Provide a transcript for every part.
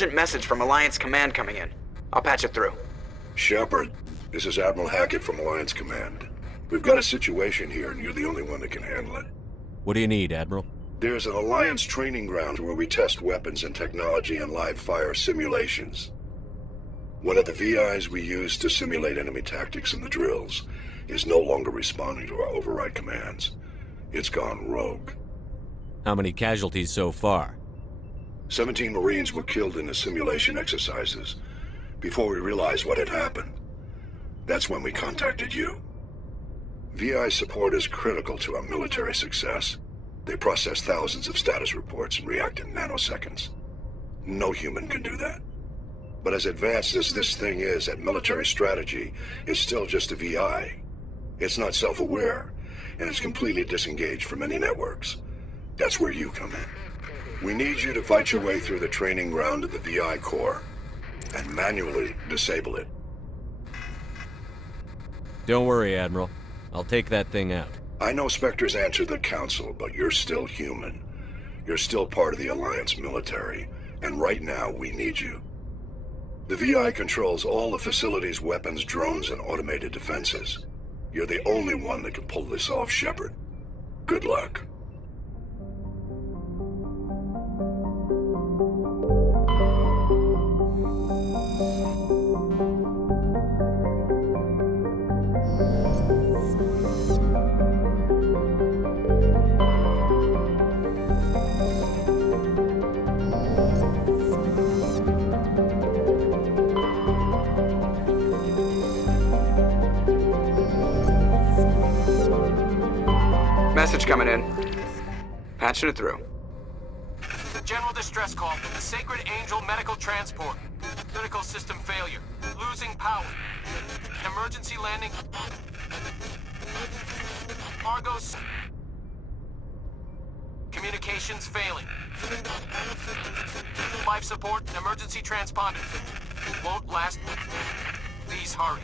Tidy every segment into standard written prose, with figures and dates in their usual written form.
urgent message from Alliance Command coming in. I'll patch it through. Shepard, this is Admiral Hackett from Alliance Command. We've got a situation here, and you're the only one that can handle it. What do you need, Admiral? There's an Alliance training ground where we test weapons and technology in live fire simulations. One of the VIs we use to simulate enemy tactics in the drills is no longer responding to our override commands. It's gone rogue. How many casualties so far? 17 Marines were killed in the simulation exercises before we realized what had happened. That's when we contacted you. VI support is critical to our military success. They process thousands of status reports and react in nanoseconds. No human can do that. But as advanced as this thing is at military strategy, it's still just a VI. It's not self-aware, and it's completely disengaged from any networks. That's where you come in. We need you to fight your way through the training ground of the VI core and manually disable it. Don't worry, Admiral. I'll take that thing out. I know Spectres answer the Council, but you're still human. You're still part of the Alliance military, and right now we need you. The VI controls all the facility's weapons, drones, and automated defenses. You're the only one that can pull this off, Shepard. Good luck. Message coming in. Patching it through. General distress call from the Sacred Angel Medical Transport. Critical system failure. Losing power. Emergency landing. Argos. Communications failing. Life support and emergency transponder. Won't last. Please hurry.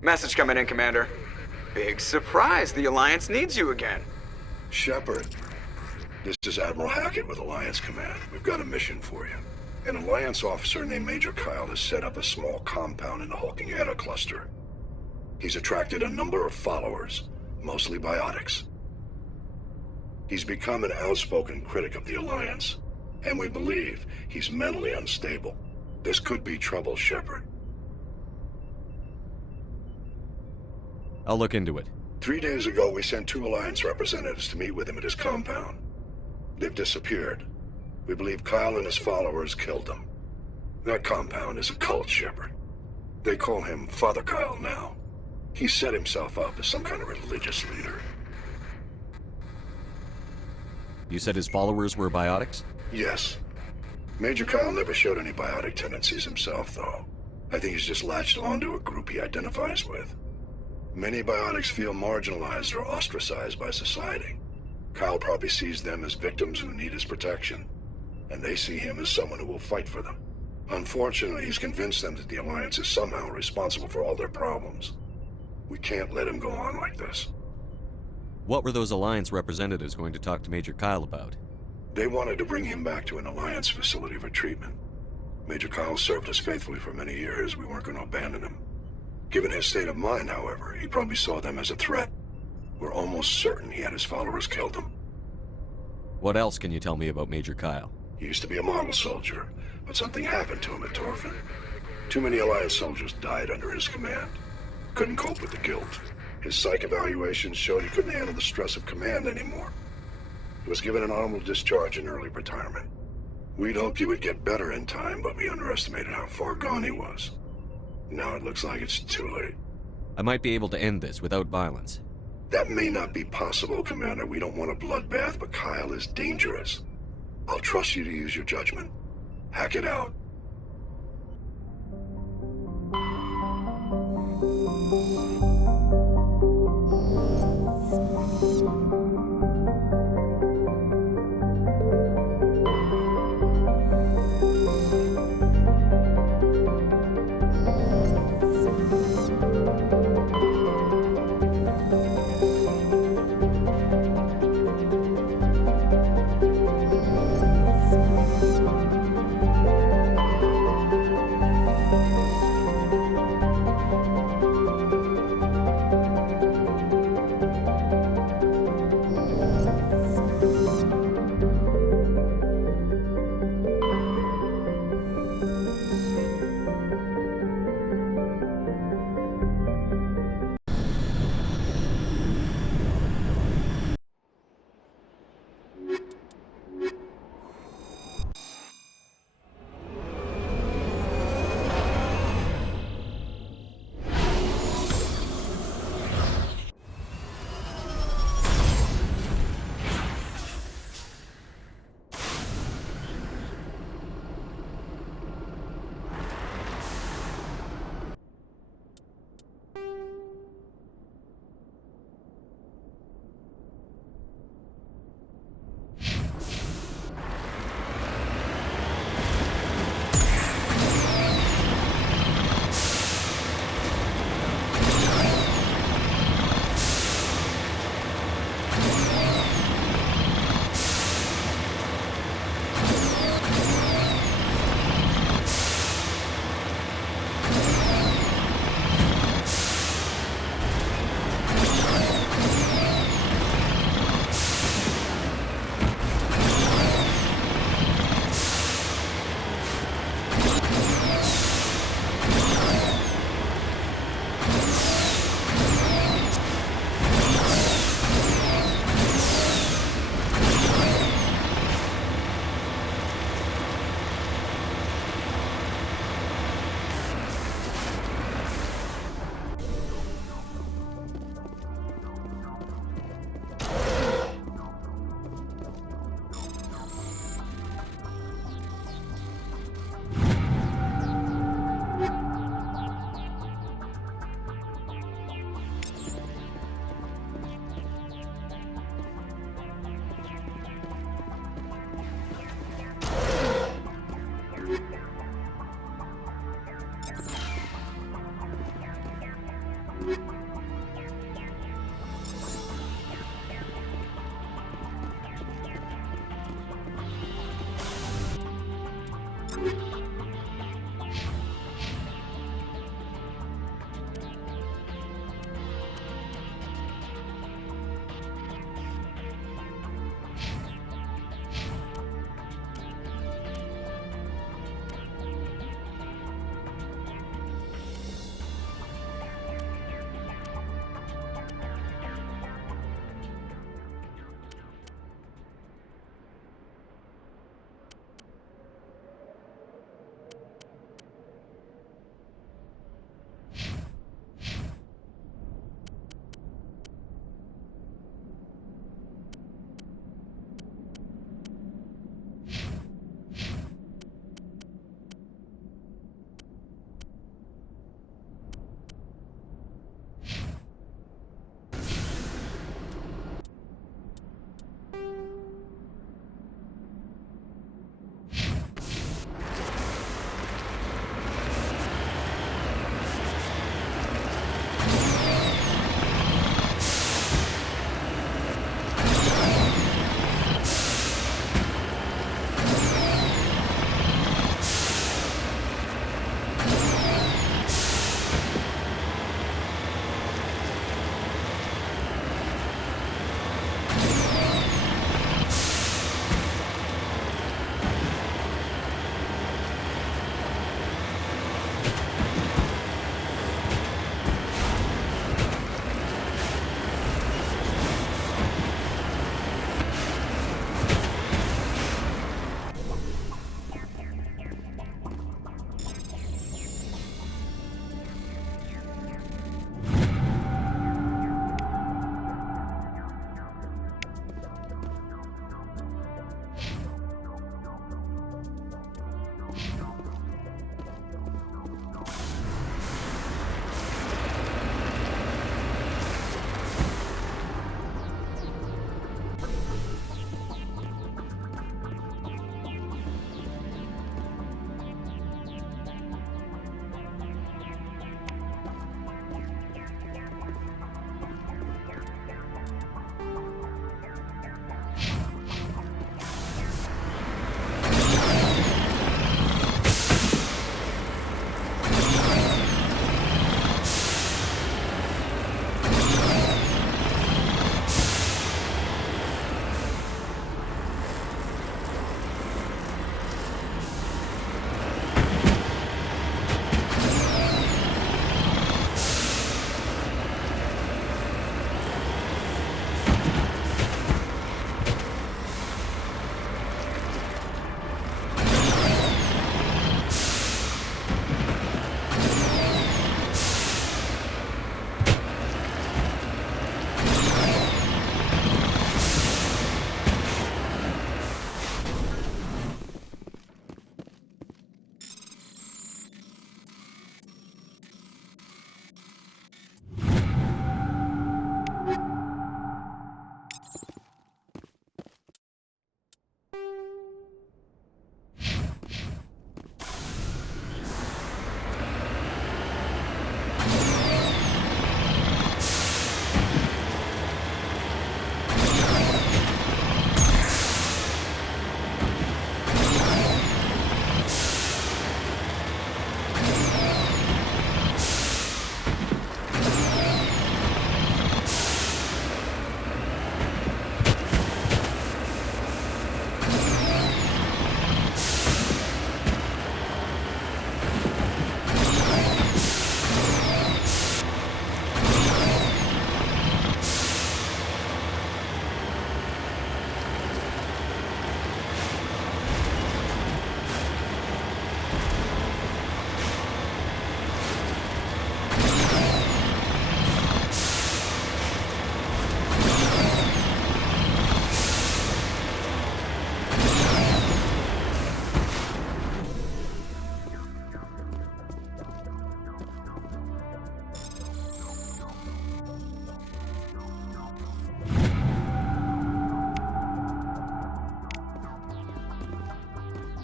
Message coming in, Commander. Big surprise, the Alliance needs you again. Shepard, this is Admiral Hackett with Alliance Command. We've got a mission for you. An Alliance officer named Major Kyle has set up a small compound in the Hulking Eta cluster. He's attracted a number of followers, mostly biotics. He's become an outspoken critic of the Alliance, and we believe he's mentally unstable. This could be trouble, Shepard. I'll look into it. 3 days ago, we sent 2 Alliance representatives to meet with him at his compound. They've disappeared. We believe Kyle and his followers killed them. That compound is a cult, Shepard. They call him Father Kyle now. He set himself up as some kind of religious leader. You said his followers were biotics? Yes. Major Kyle never showed any biotic tendencies himself, though. I think he's just latched onto a group he identifies with. Many biotics feel marginalized or ostracized by society. Kyle probably sees them as victims who need his protection, and they see him as someone who will fight for them. Unfortunately, he's convinced them that the Alliance is somehow responsible for all their problems. We can't let him go on like this. What were those Alliance representatives going to talk to Major Kyle about? They wanted to bring him back to an Alliance facility for treatment. Major Kyle served us faithfully for many years. We weren't going to abandon him. Given his state of mind, however, he probably saw them as a threat. We're almost certain he had his followers killed him. What else can you tell me about Major Kyle? He used to be a model soldier, but something happened to him at Torfin. Too many Alliance soldiers died under his command. Couldn't cope with the guilt. His psych evaluations showed he couldn't handle the stress of command anymore. He was given an honorable discharge in early retirement. We'd hoped he would get better in time, but we underestimated how far gone he was. Now it looks like it's too late. I might be able to end this without violence. That may not be possible, Commander. We don't want a bloodbath, but Kyle is dangerous. I'll trust you to use your judgment. Hack it out.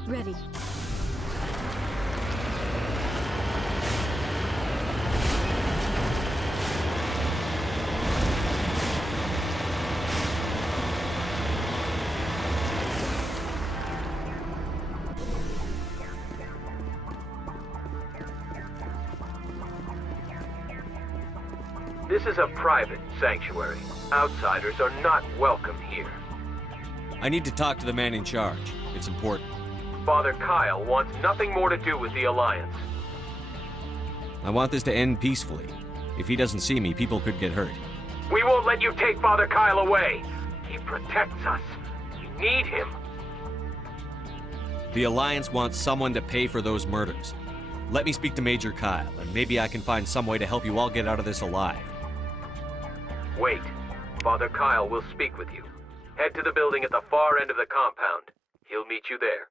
Ready. This is a private sanctuary. Outsiders are not welcome here. I need to talk to the man in charge. It's important. Father Kyle wants nothing more to do with the Alliance. I want this to end peacefully. If he doesn't see me, people could get hurt. We won't let you take Father Kyle away. He protects us. We need him. The Alliance wants someone to pay for those murders. Let me speak to Major Kyle, and maybe I can find some way to help you all get out of this alive. Wait. Father Kyle will speak with you. Head to the building at the far end of the compound. He'll meet you there.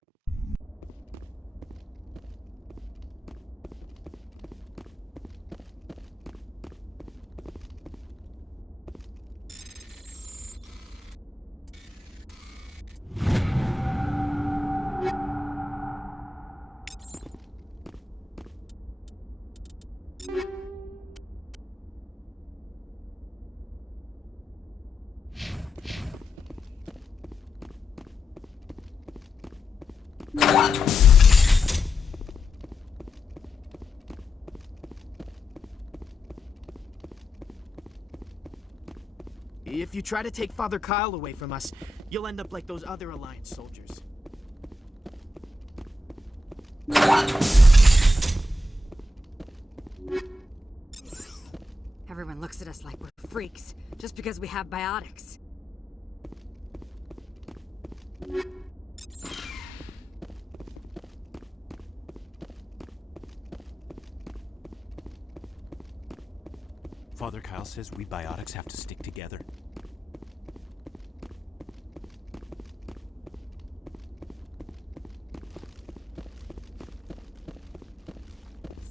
If you try to take Father Kyle away from us, you'll end up like those other Alliance soldiers. Everyone looks at us like we're freaks, just because we have biotics. Father Kyle says we biotics have to stick together.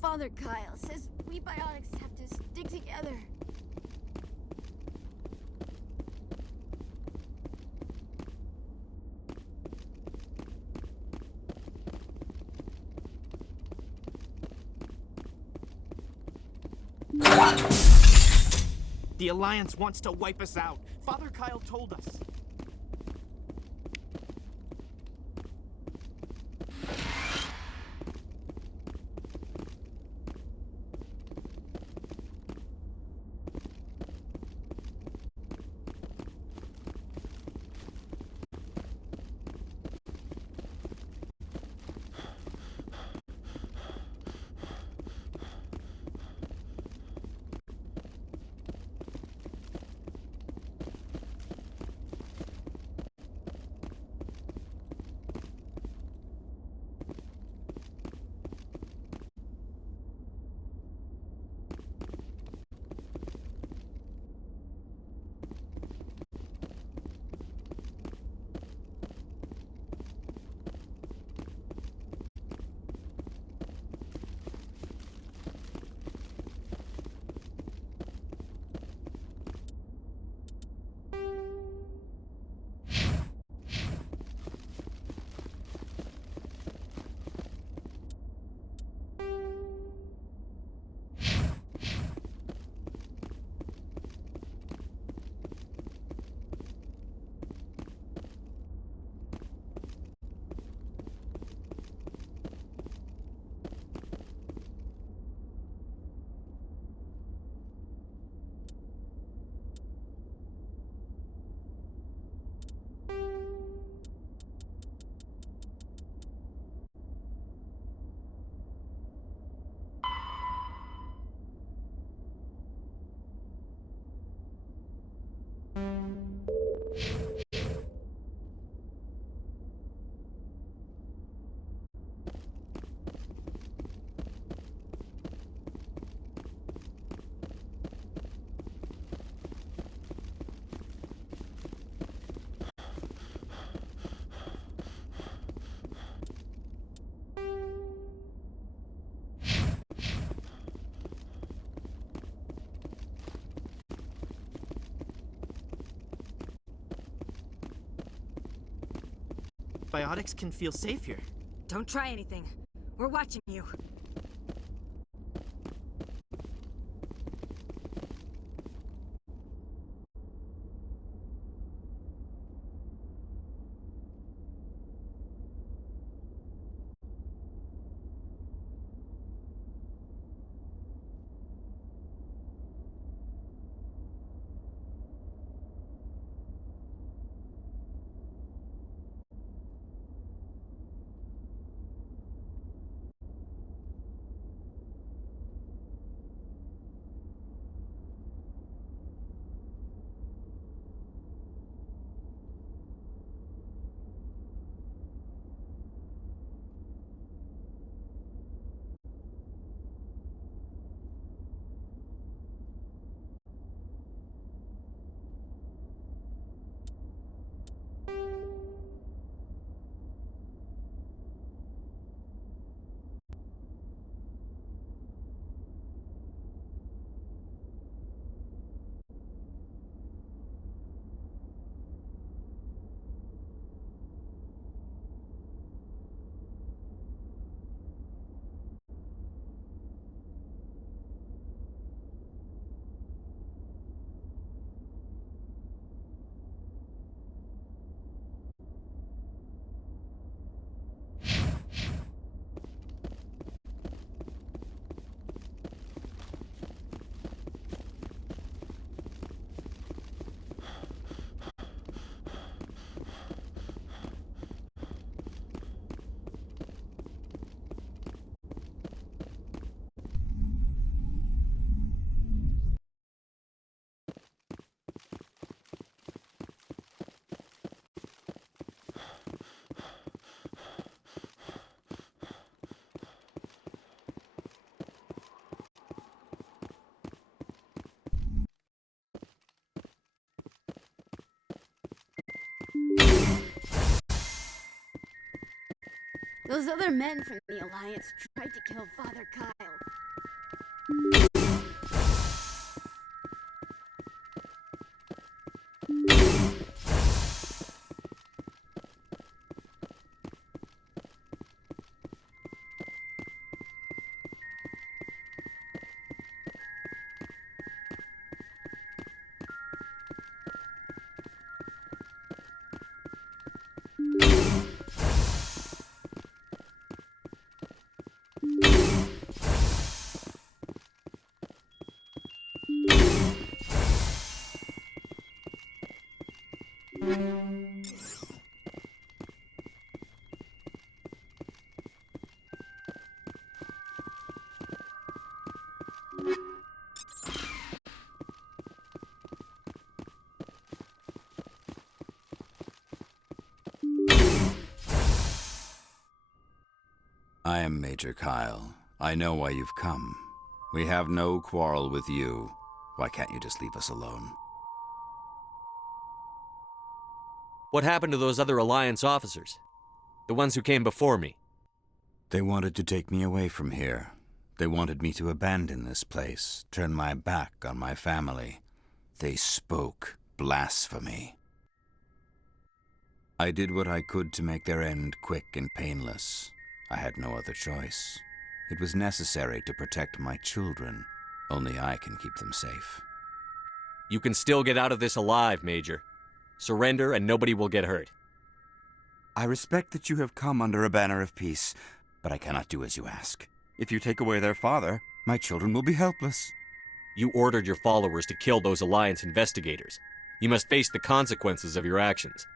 Father Kyle says we biotics have to stick together. The Alliance wants to wipe us out. Father Kyle told us. Biotics can feel safe here. Don't try anything. We're watching you. Those other men from the Alliance tried to kill Father Kyle. I am Major Kyle. I know why you've come. We have no quarrel with you. Why can't you just leave us alone? What happened to those other Alliance officers? The ones who came before me? They wanted to take me away from here. They wanted me to abandon this place, turn my back on my family. They spoke blasphemy. I did what I could to make their end quick and painless. I had no other choice. It was necessary to protect my children. Only I can keep them safe. You can still get out of this alive, Major. Surrender and nobody will get hurt. I respect that you have come under a banner of peace, but I cannot do as you ask. If you take away their father, my children will be helpless. You ordered your followers to kill those Alliance investigators. You must face the consequences of your actions.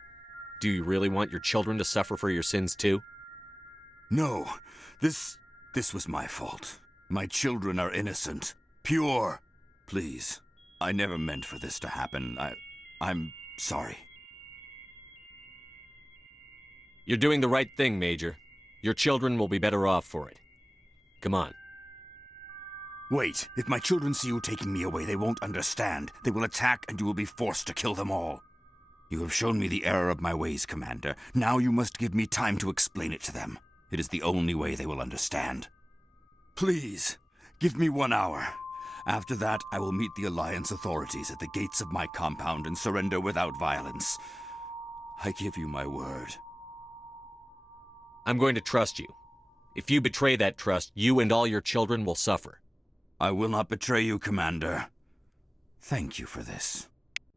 Do you really want your children to suffer for your sins too? No, this was my fault. My children are innocent, pure. Please, I never meant for this to happen. I'm sorry. You're doing the right thing, Major. Your children will be better off for it. Come on. Wait, if my children see you taking me away, they won't understand. They will attack and you will be forced to kill them all. You have shown me the error of my ways, Commander. Now you must give me time to explain it to them. It is the only way they will understand. Please, give me 1 hour. After that, I will meet the Alliance authorities at the gates of my compound and surrender without violence. I give you my word. I'm going to trust you. If you betray that trust, you and all your children will suffer. I will not betray you, Commander. Thank you for this.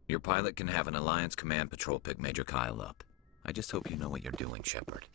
Your pilot can have an Alliance Command Patrol pick Major Kyle up. I just hope you know what you're doing, Shepard.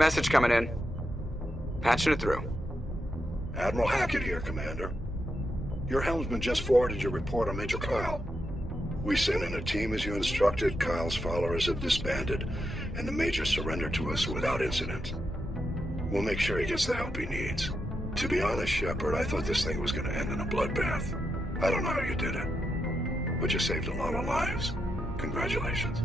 Message coming in. Patching it through. Admiral Hackett here, Commander. Your helmsman just forwarded your report on Major Kyle. We sent in a team as you instructed. Kyle's followers have disbanded, and the Major surrendered to us without incident. We'll make sure he gets the help he needs. To be honest, Shepard, I thought this thing was gonna end in a bloodbath. I don't know how you did it, but you saved a lot of lives. Congratulations.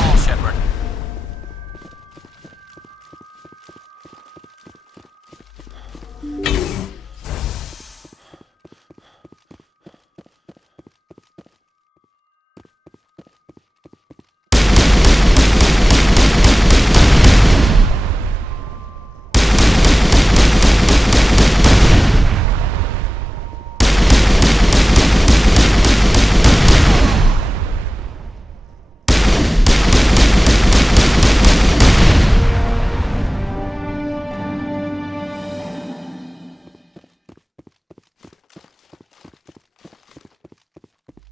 Call, Shepard.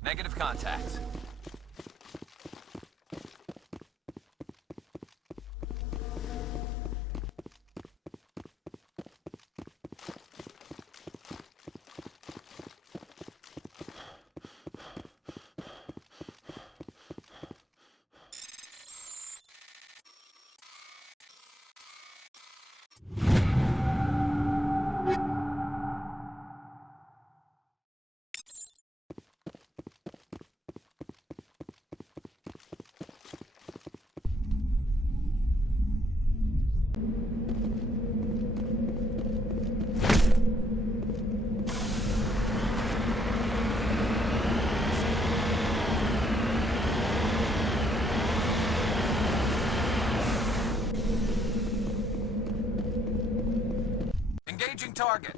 Negative contacts. Engaging target.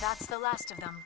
That's the last of them.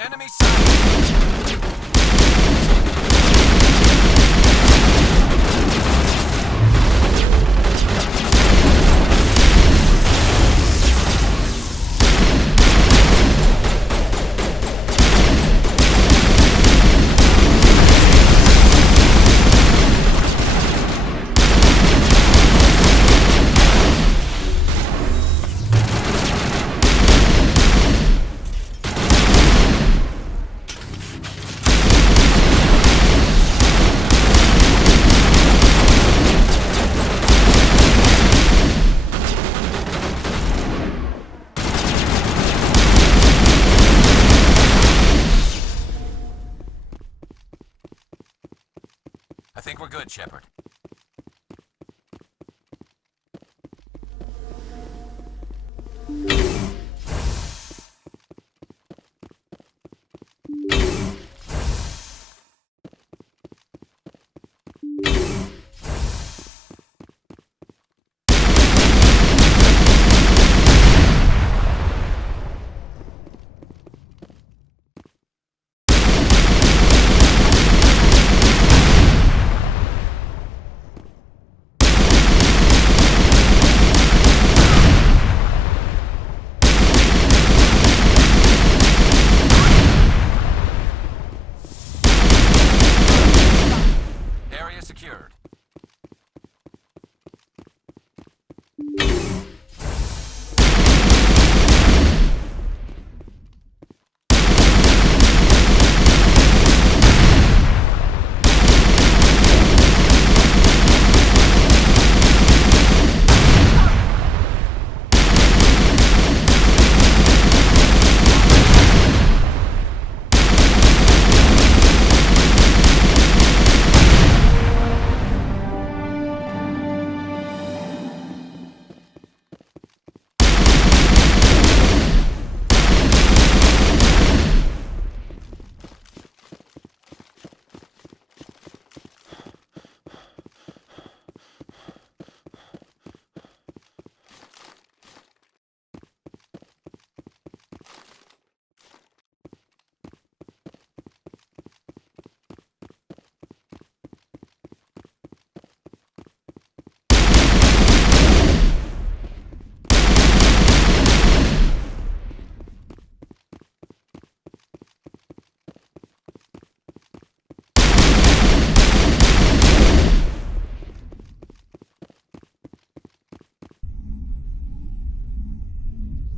Enemy sighted. I think we're good, Shepard.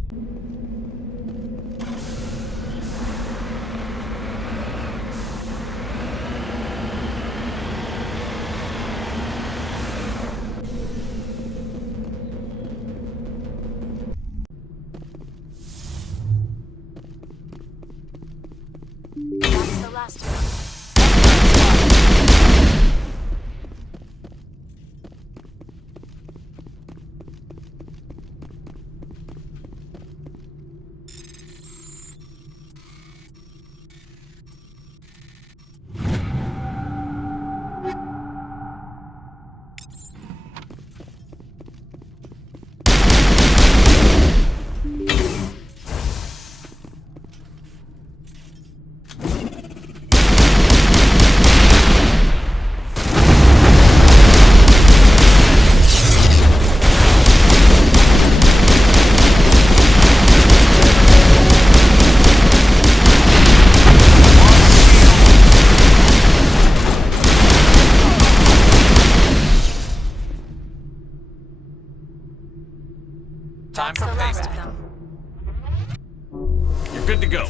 That's the last one. Time for pasting. You're good to go.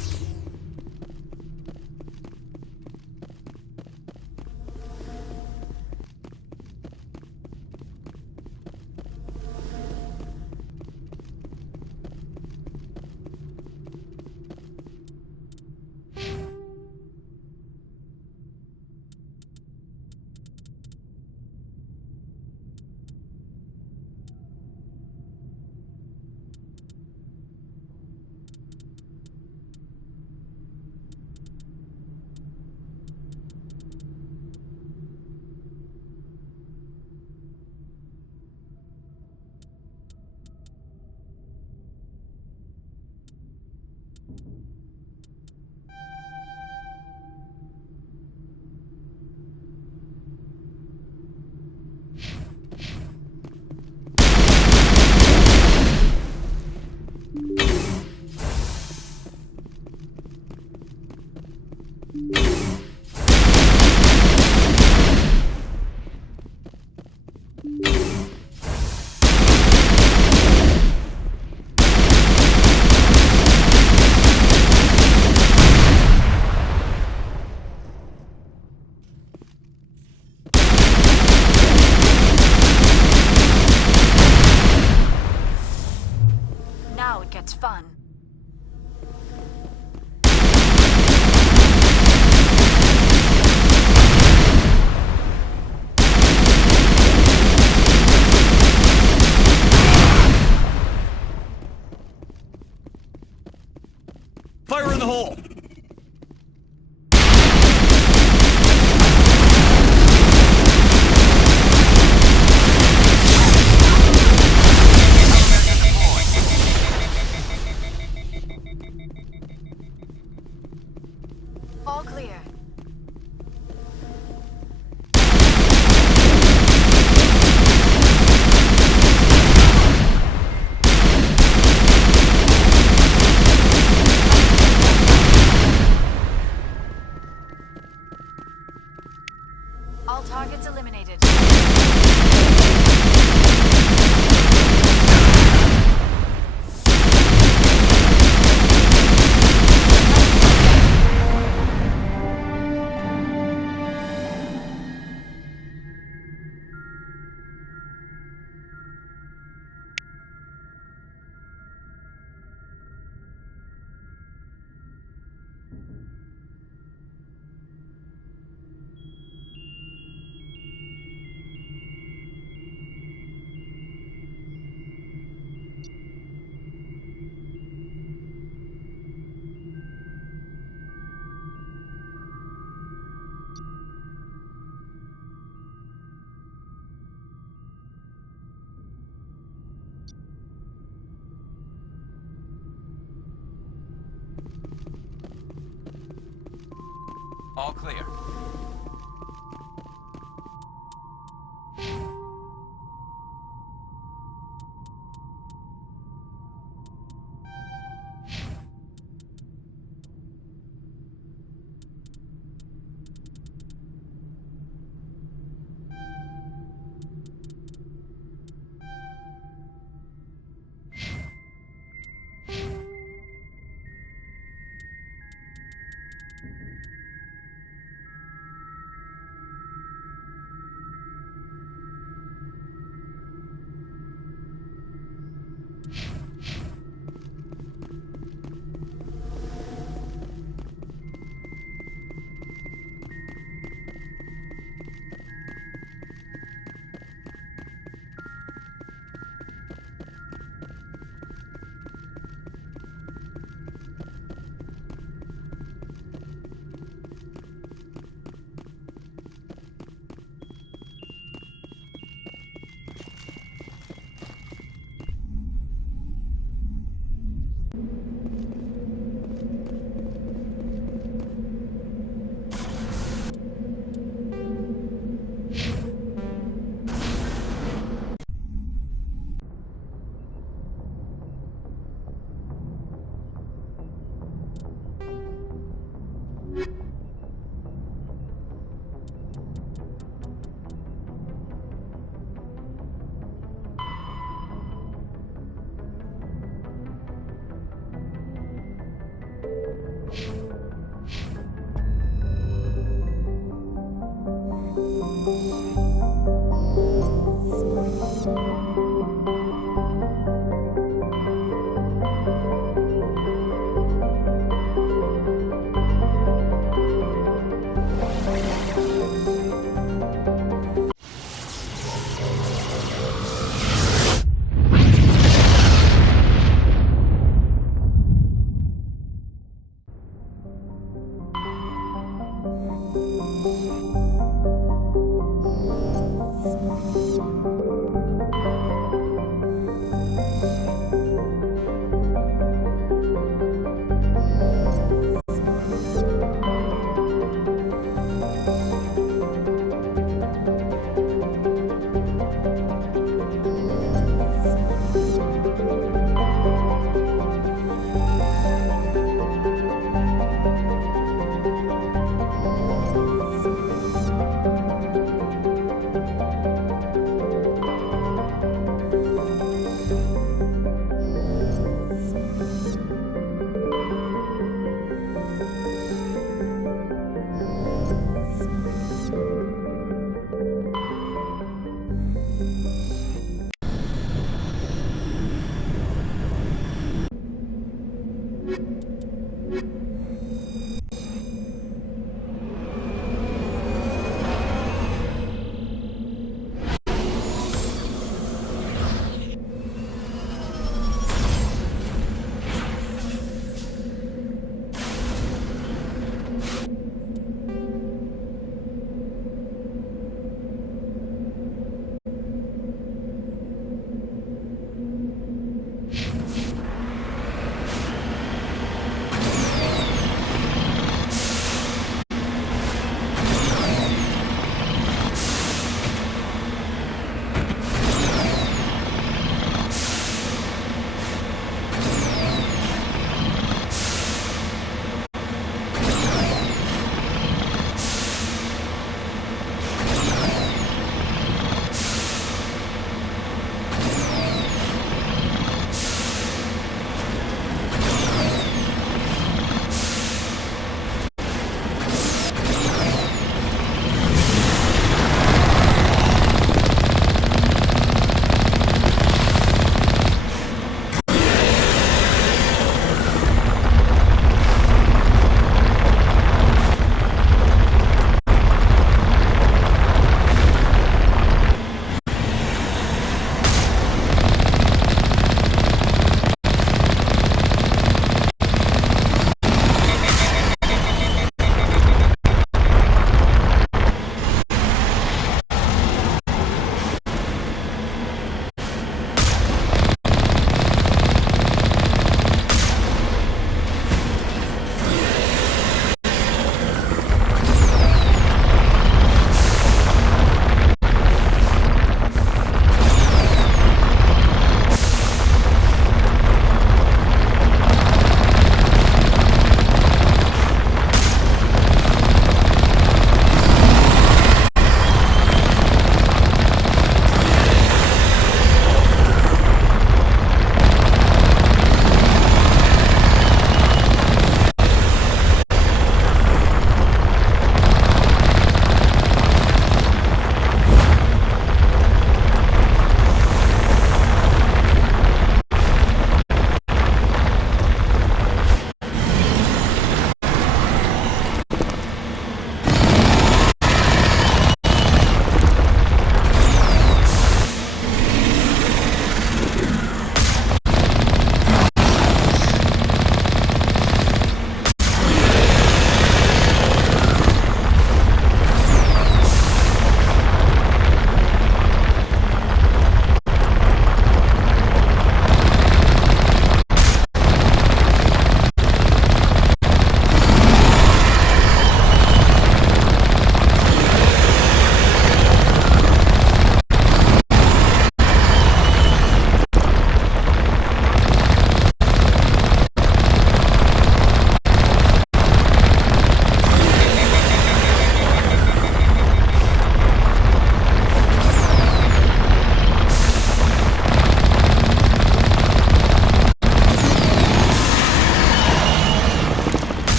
Now it gets fun. Fire in the hole! All clear. All targets eliminated. All clear.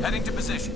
Heading to position.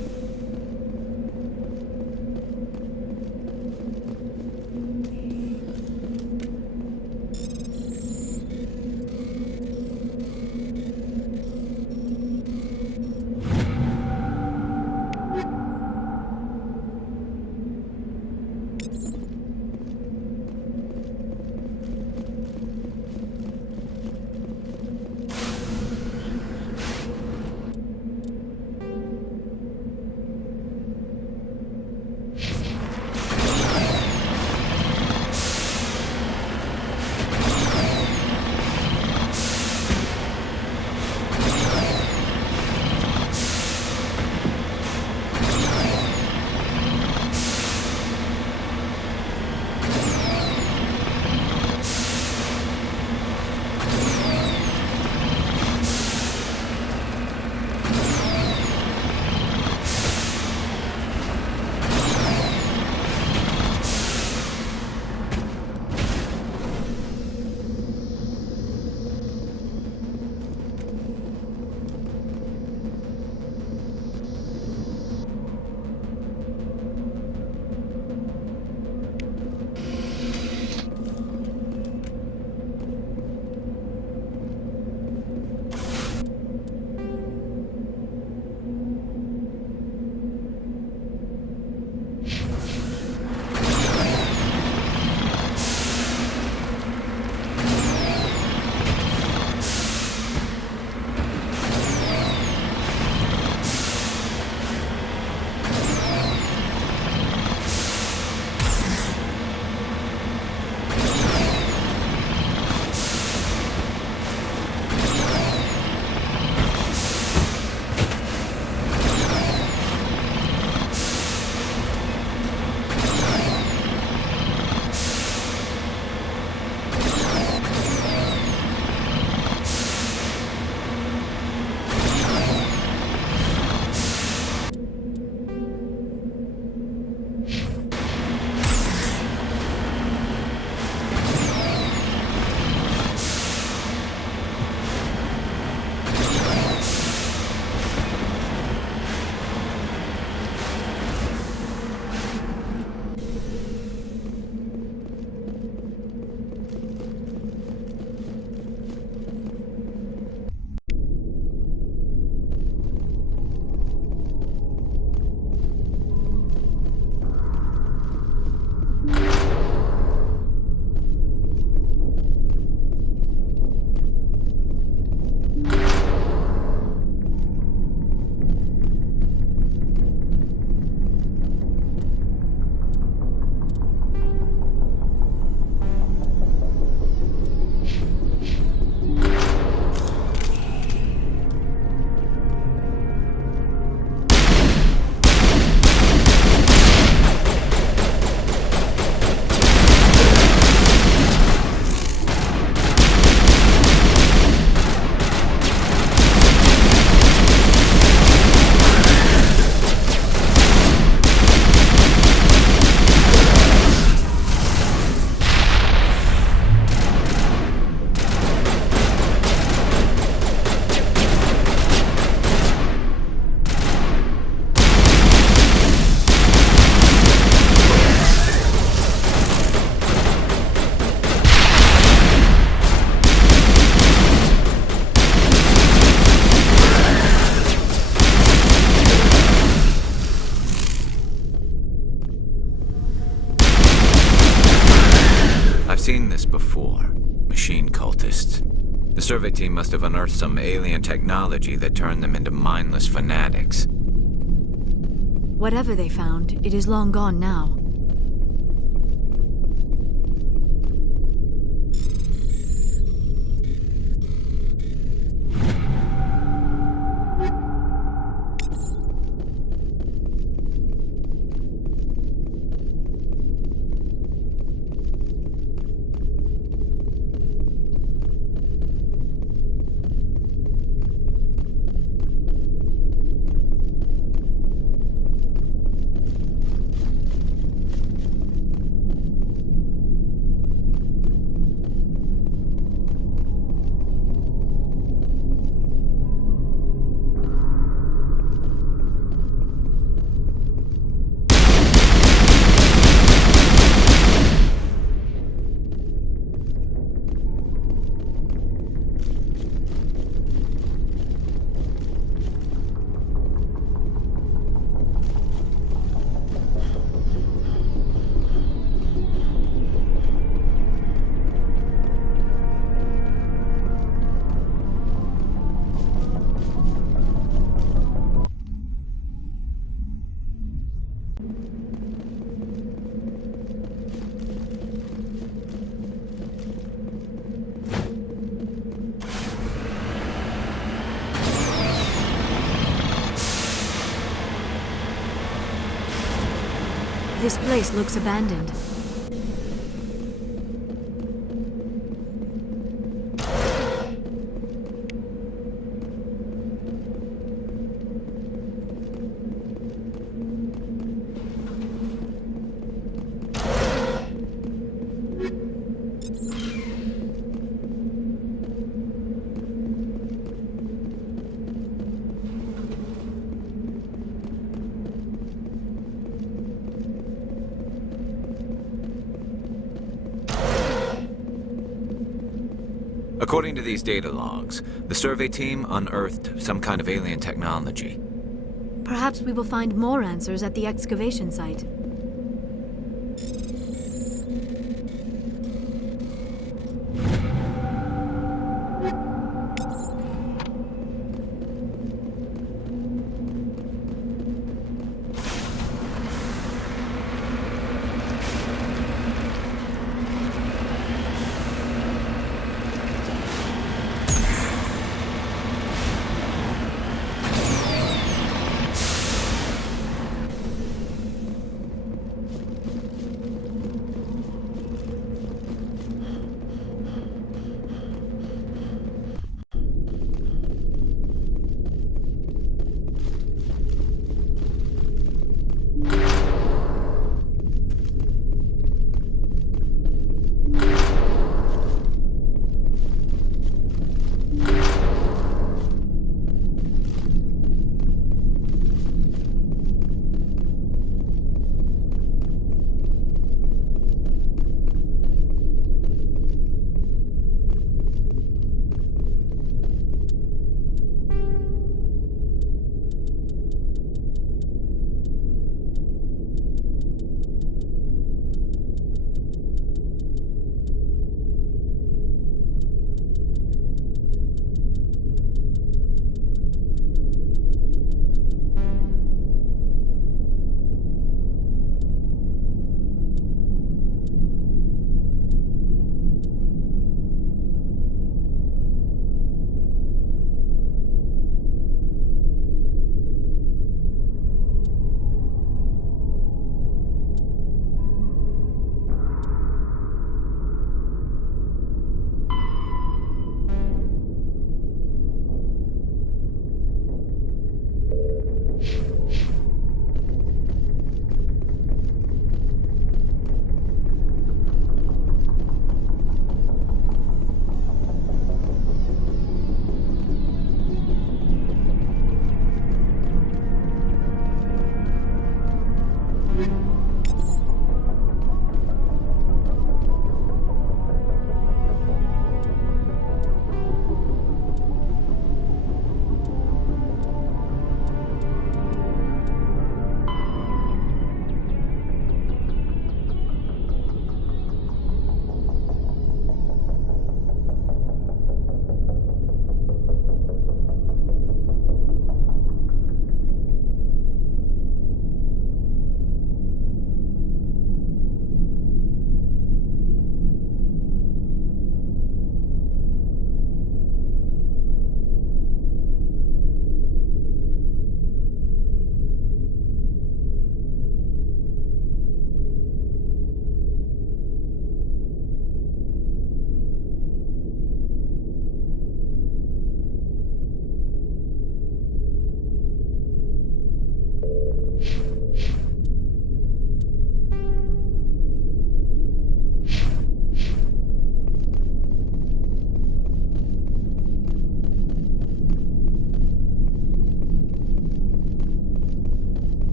Seen this before. Machine cultists. The survey team must have unearthed some alien technology that turned them into mindless fanatics. Whatever they found, it is long gone now. This place looks abandoned. According to these data logs, the survey team unearthed some kind of alien technology. Perhaps we will find more answers at the excavation site.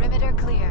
Perimeter clear.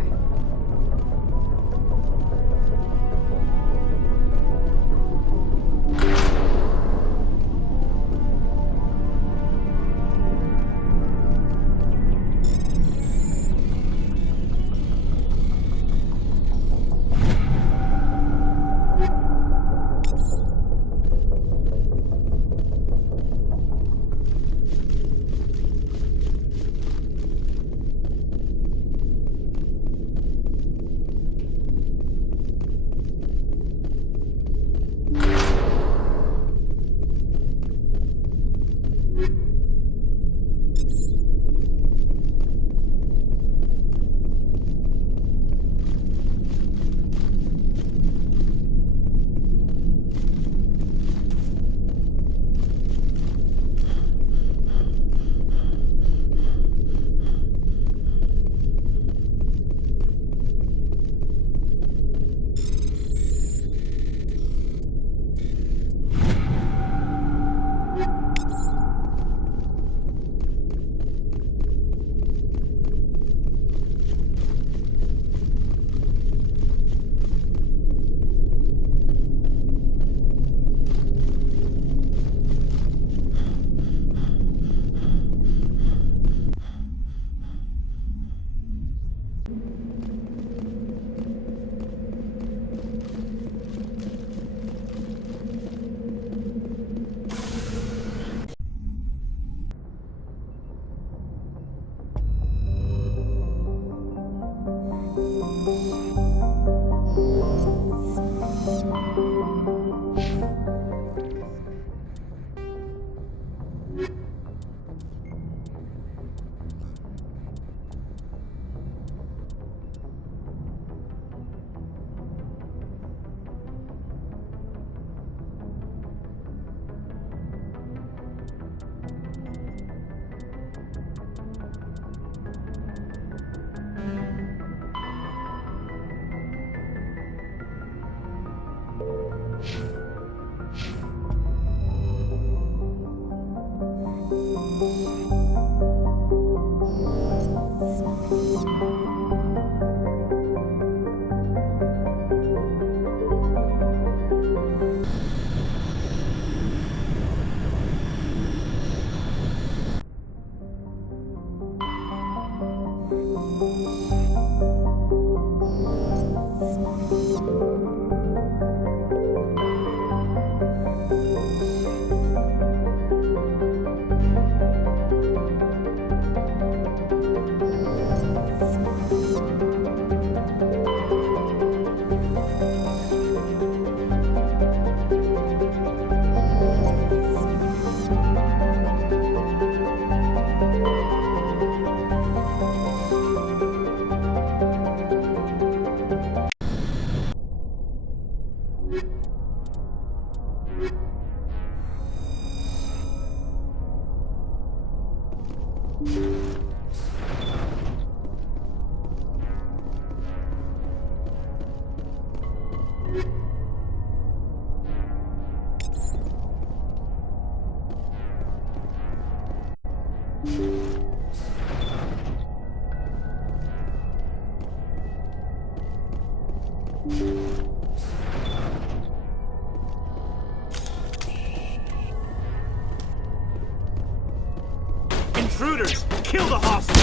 Intruders! Kill the hostage!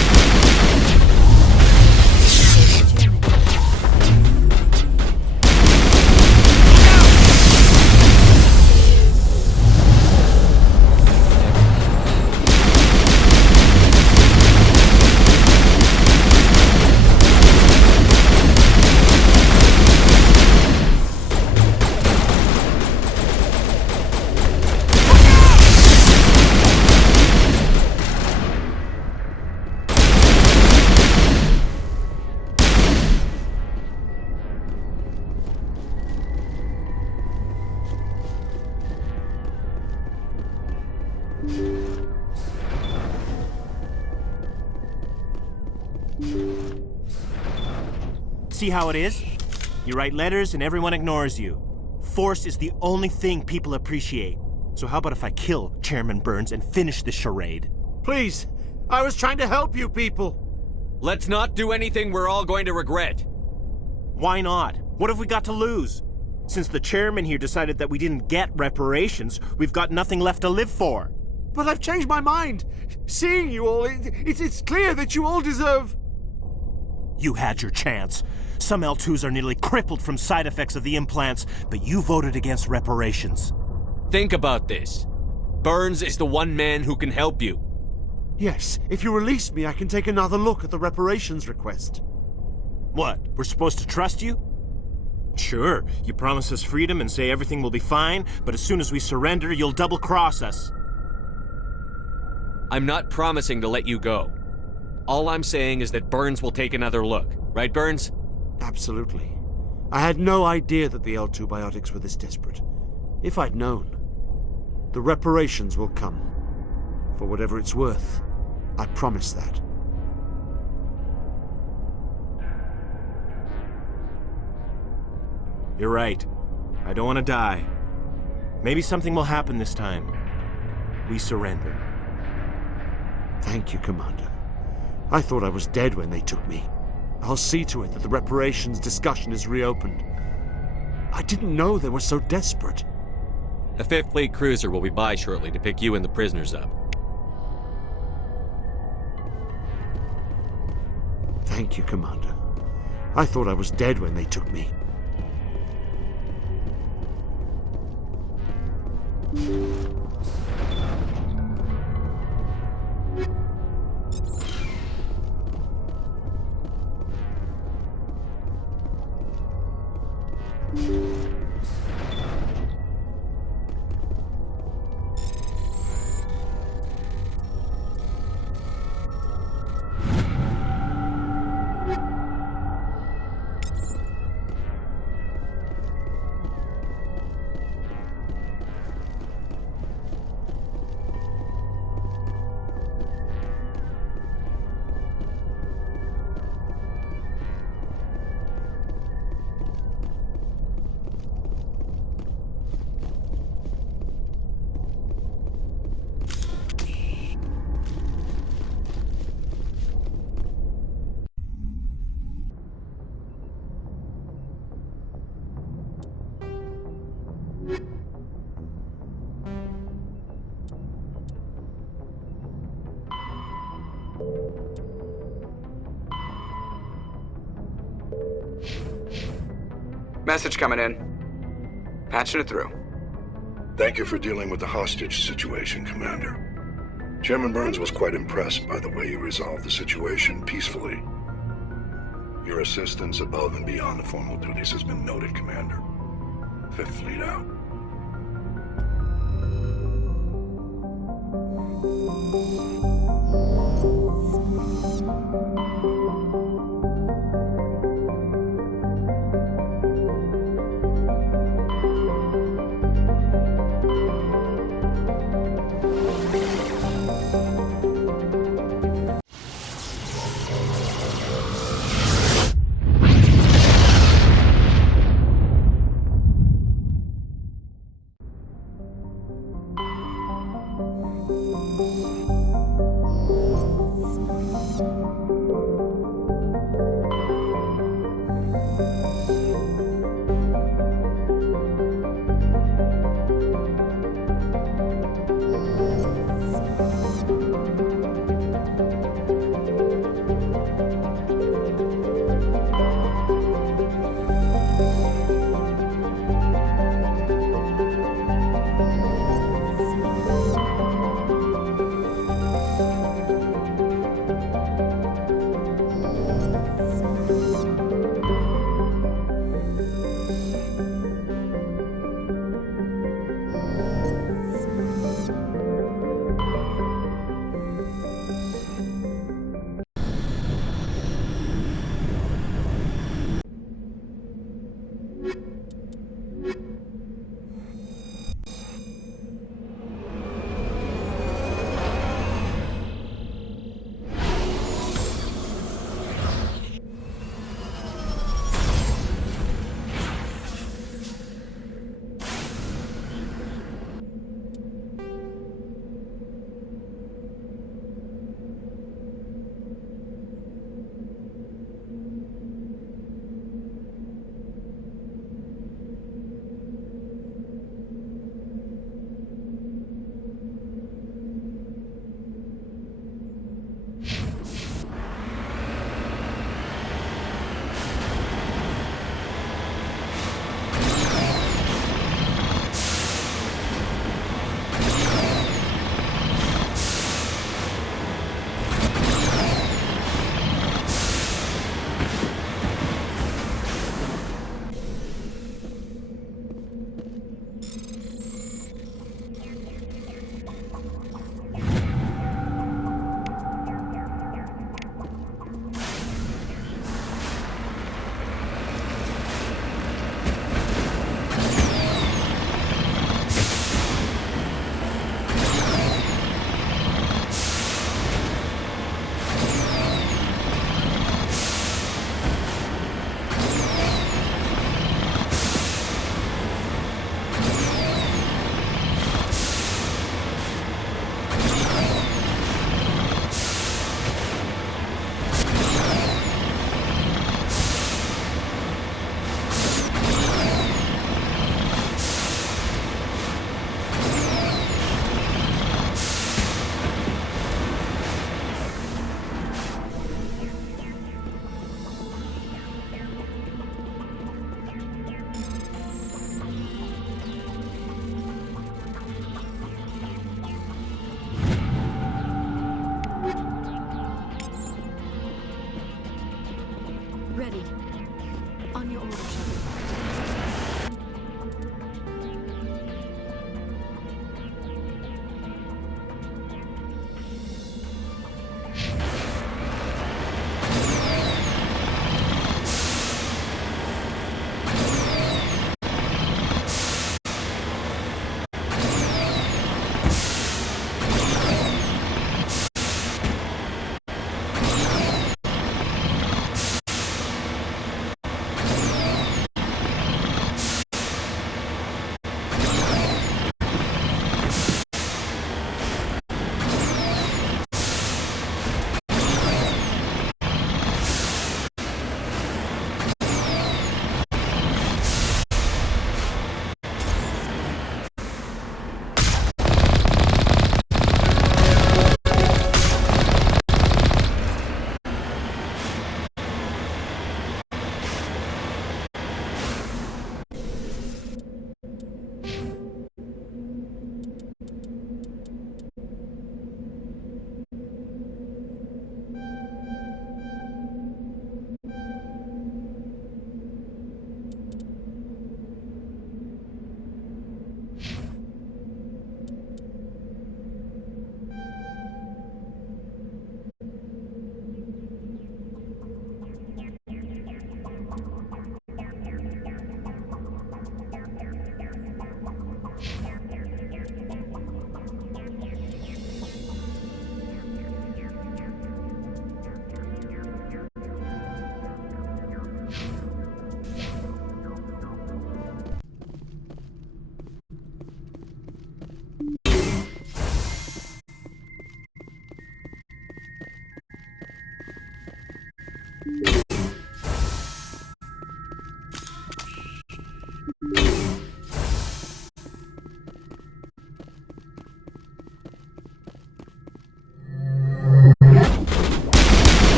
See how it is? You write letters and everyone ignores you. Force is the only thing people appreciate. So how about if I kill Chairman Burns and finish this charade? Please! I was trying to help you people! Let's not do anything we're all going to regret. Why not? What have we got to lose? Since the chairman here decided that we didn't get reparations, we've got nothing left to live for. But I've changed my mind. Seeing you all, it's clear that you all deserve... You had your chance. Some L2s are nearly crippled from side effects of the implants, but you voted against reparations. Think about this. Burns is the one man who can help you. Yes, if you release me, I can take another look at the reparations request. What, we're supposed to trust you? Sure, you promise us freedom and say everything will be fine, but as soon as we surrender, you'll double-cross us. I'm not promising to let you go. All I'm saying is that Burns will take another look. Right, Burns? Absolutely. I had no idea that the L2 biotics were this desperate. If I'd known, the reparations will come. For whatever it's worth. I promise that. You're right. I don't want to die. Maybe something will happen this time. We surrender. Thank you, Commander. I thought I was dead when they took me. I'll see to it that the reparations discussion is reopened. I didn't know they were so desperate. A 5th Fleet cruiser will be by shortly to pick you and the prisoners up. Thank you, Commander. I thought I was dead when they took me. Message coming in. Patching it through. Thank you for dealing with the hostage situation, Commander. Chairman Burns was quite impressed by the way you resolved the situation peacefully. Your assistance above and beyond the formal duties has been noted, Commander. 5th Fleet out. Ready. On your order, Shepard.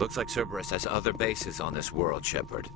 Looks like Cerberus has other bases on this world, Shepard.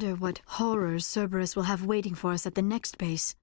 wonder what horrors Cerberus will have waiting for us at the next base.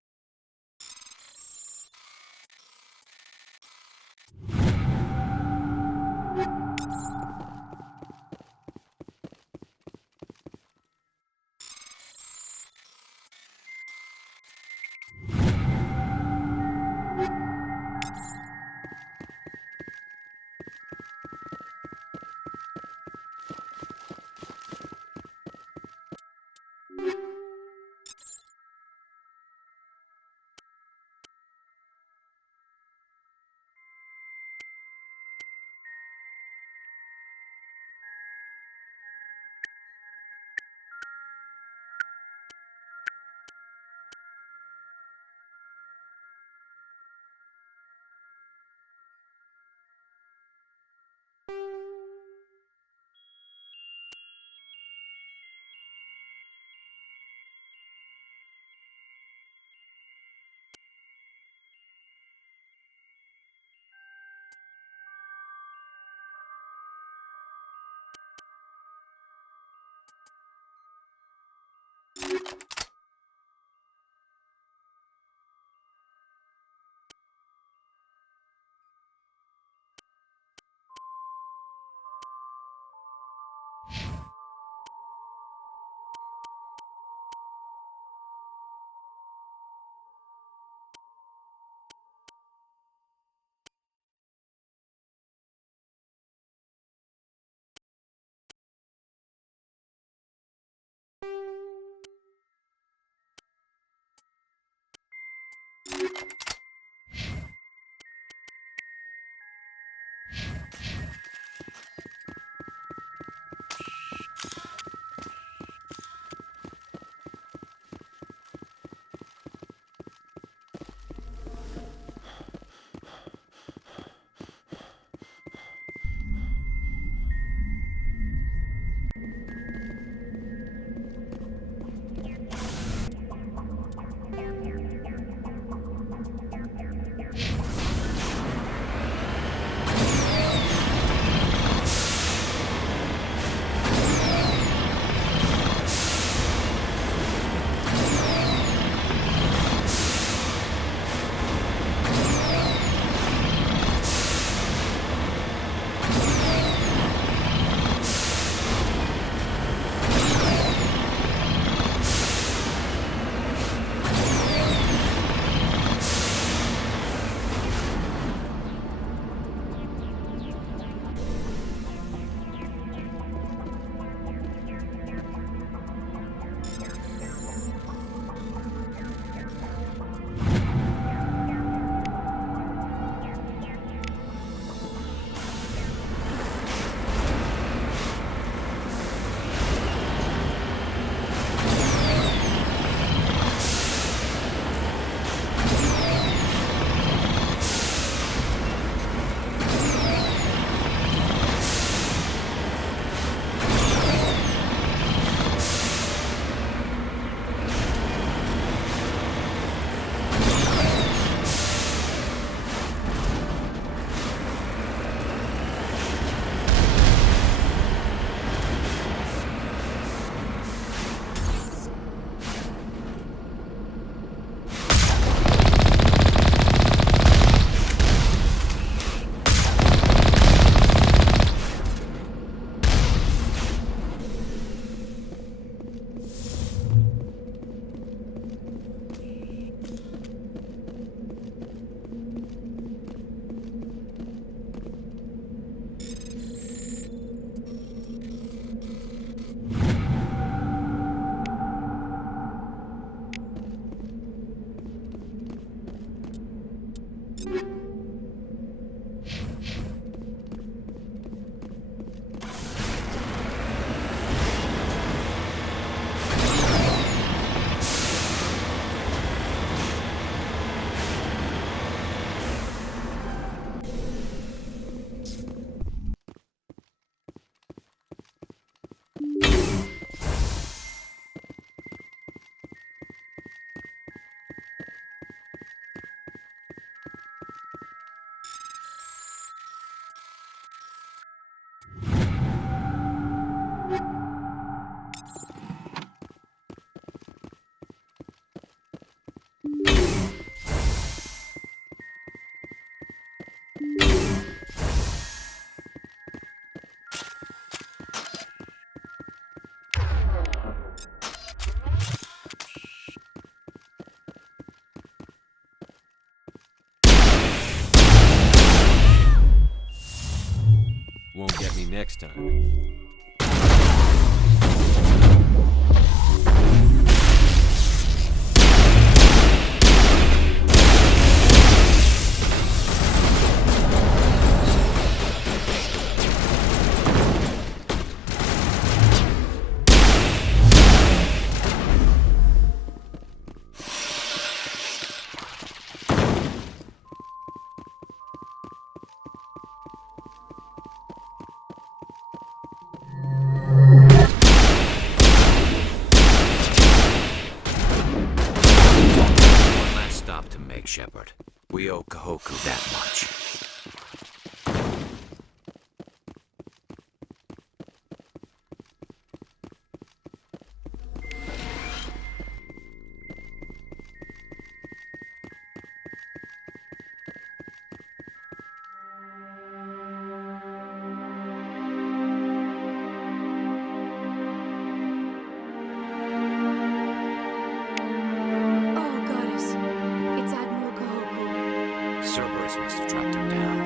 Won't get me next time. One last stop to make, Shepard. We owe Kahoku that much. Oh, goddess. It's Admiral Kahoku. Cerberus must have tracked him down.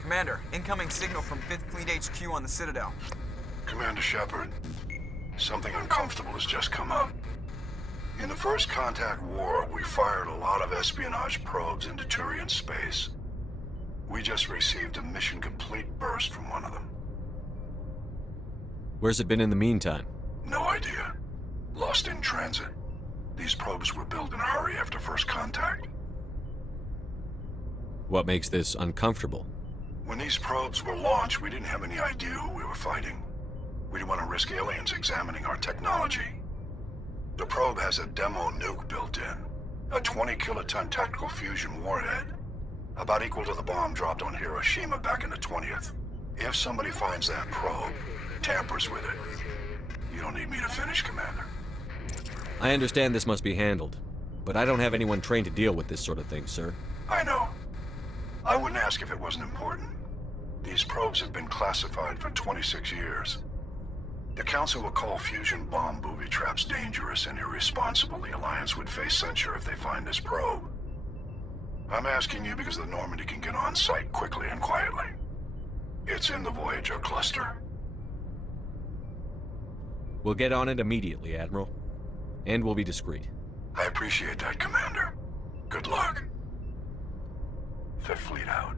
Commander, incoming signal from 5th Fleet HQ on the Citadel. Commander Shepard, something uncomfortable has just come up. In the First Contact War, we fired a lot of espionage probes into Turian space. We just received a mission complete burst from one of them. Where's it been in the meantime? No idea. Lost in transit. These probes were built in a hurry after First Contact. What makes this uncomfortable? When these probes were launched, we didn't have any idea who we were fighting. We didn't want to risk aliens examining our technology. The probe has a demo nuke built in. A 20-kiloton tactical fusion warhead. About equal to the bomb dropped on Hiroshima back in the 20th. If somebody finds that probe, tampers with it, you don't need me to finish, Commander. I understand this must be handled, but I don't have anyone trained to deal with this sort of thing, sir. I know. I wouldn't ask if it wasn't important. These probes have been classified for 26 years. The Council will call fusion bomb booby traps dangerous and irresponsible. The Alliance would face censure if they find this probe. I'm asking you because the Normandy can get on site quickly and quietly. It's in the Voyager cluster. We'll get on it immediately, Admiral. And we'll be discreet. I appreciate that, Commander. Good luck. Fifth Fleet out.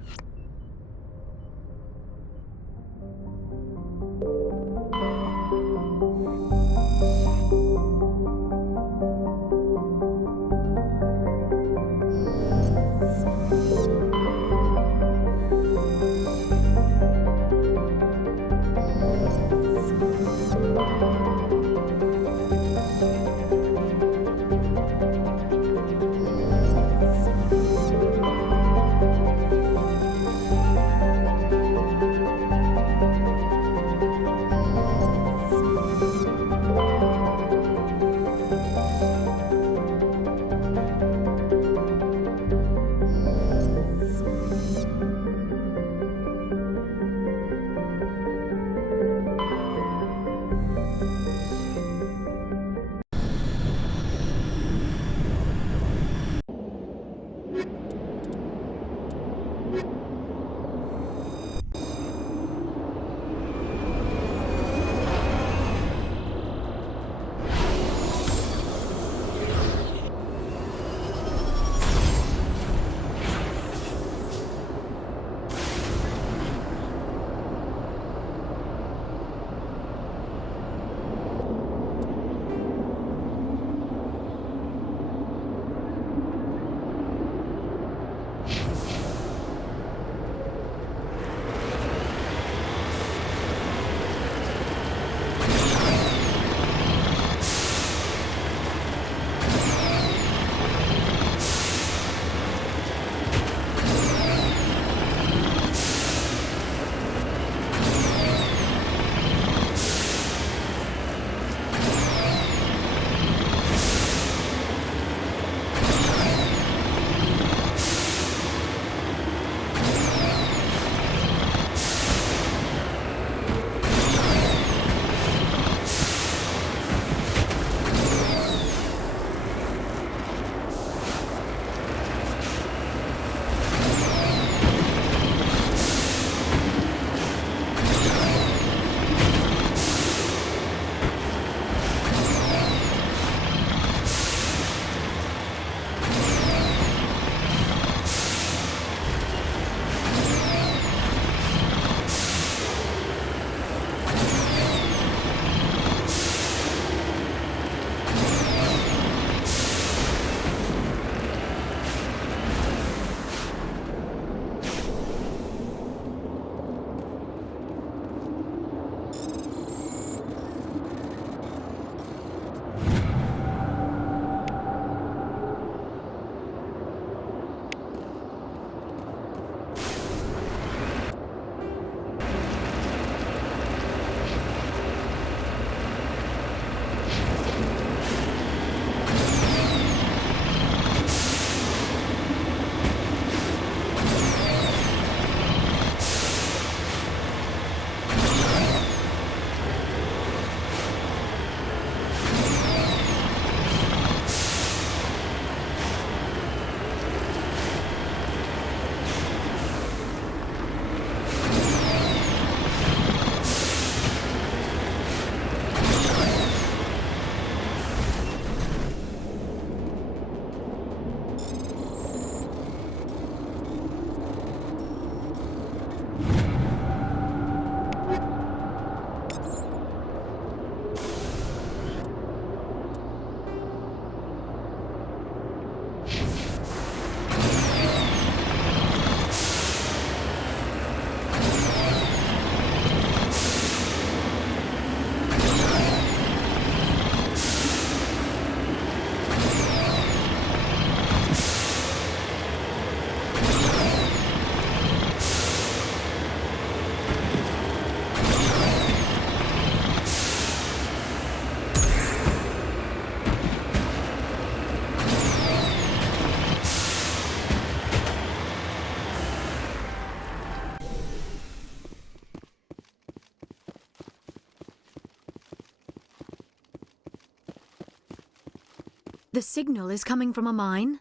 The signal is coming from a mine?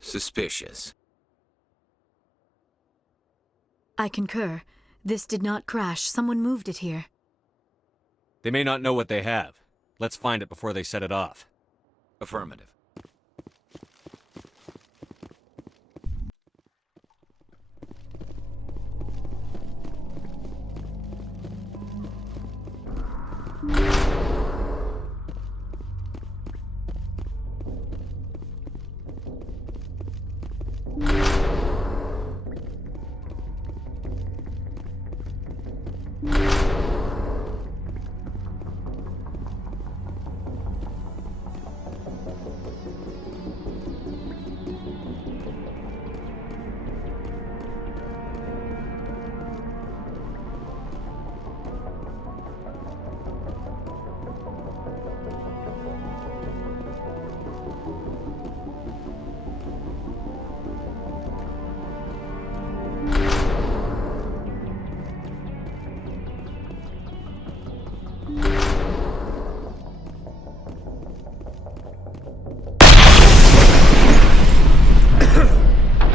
Suspicious. I concur. This did not crash. Someone moved it here. They may not know what they have. Let's find it before they set it off. Affirmative.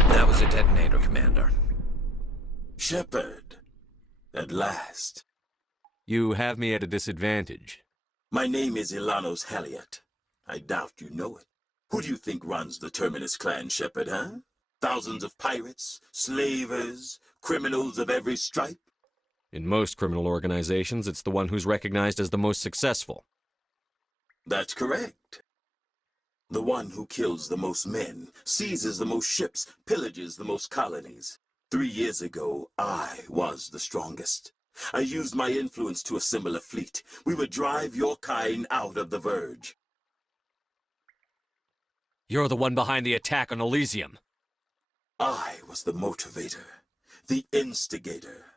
That was a detonator, Commander. Shepard. At last. You have me at a disadvantage. My name is Ilanos Halliot. I doubt you know it. Who do you think runs the Terminus clan, Shepard, huh? Thousands of pirates, slavers, criminals of every stripe? In most criminal organizations, it's the one who's recognized as the most successful. That's correct. The one who kills the most men, seizes the most ships, pillages the most colonies. 3 years ago, I was the strongest. I used my influence to assemble a fleet. We would drive your kind out of the Verge. You're the one behind the attack on Elysium. I was the motivator, the instigator,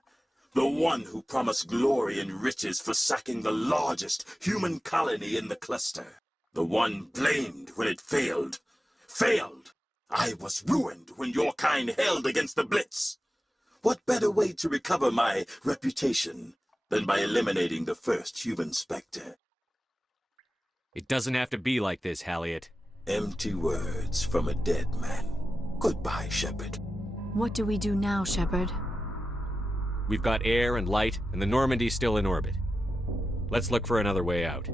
the one who promised glory and riches for sacking the largest human colony in the cluster. The one blamed when it failed. Failed! I was ruined when your kind held against the Blitz. What better way to recover my reputation than by eliminating the first human Spectre? It doesn't have to be like this, Halliot. Empty words from a dead man. Goodbye, Shepard. What do we do now, Shepard? We've got air and light, and the Normandy's still in orbit. Let's look for another way out.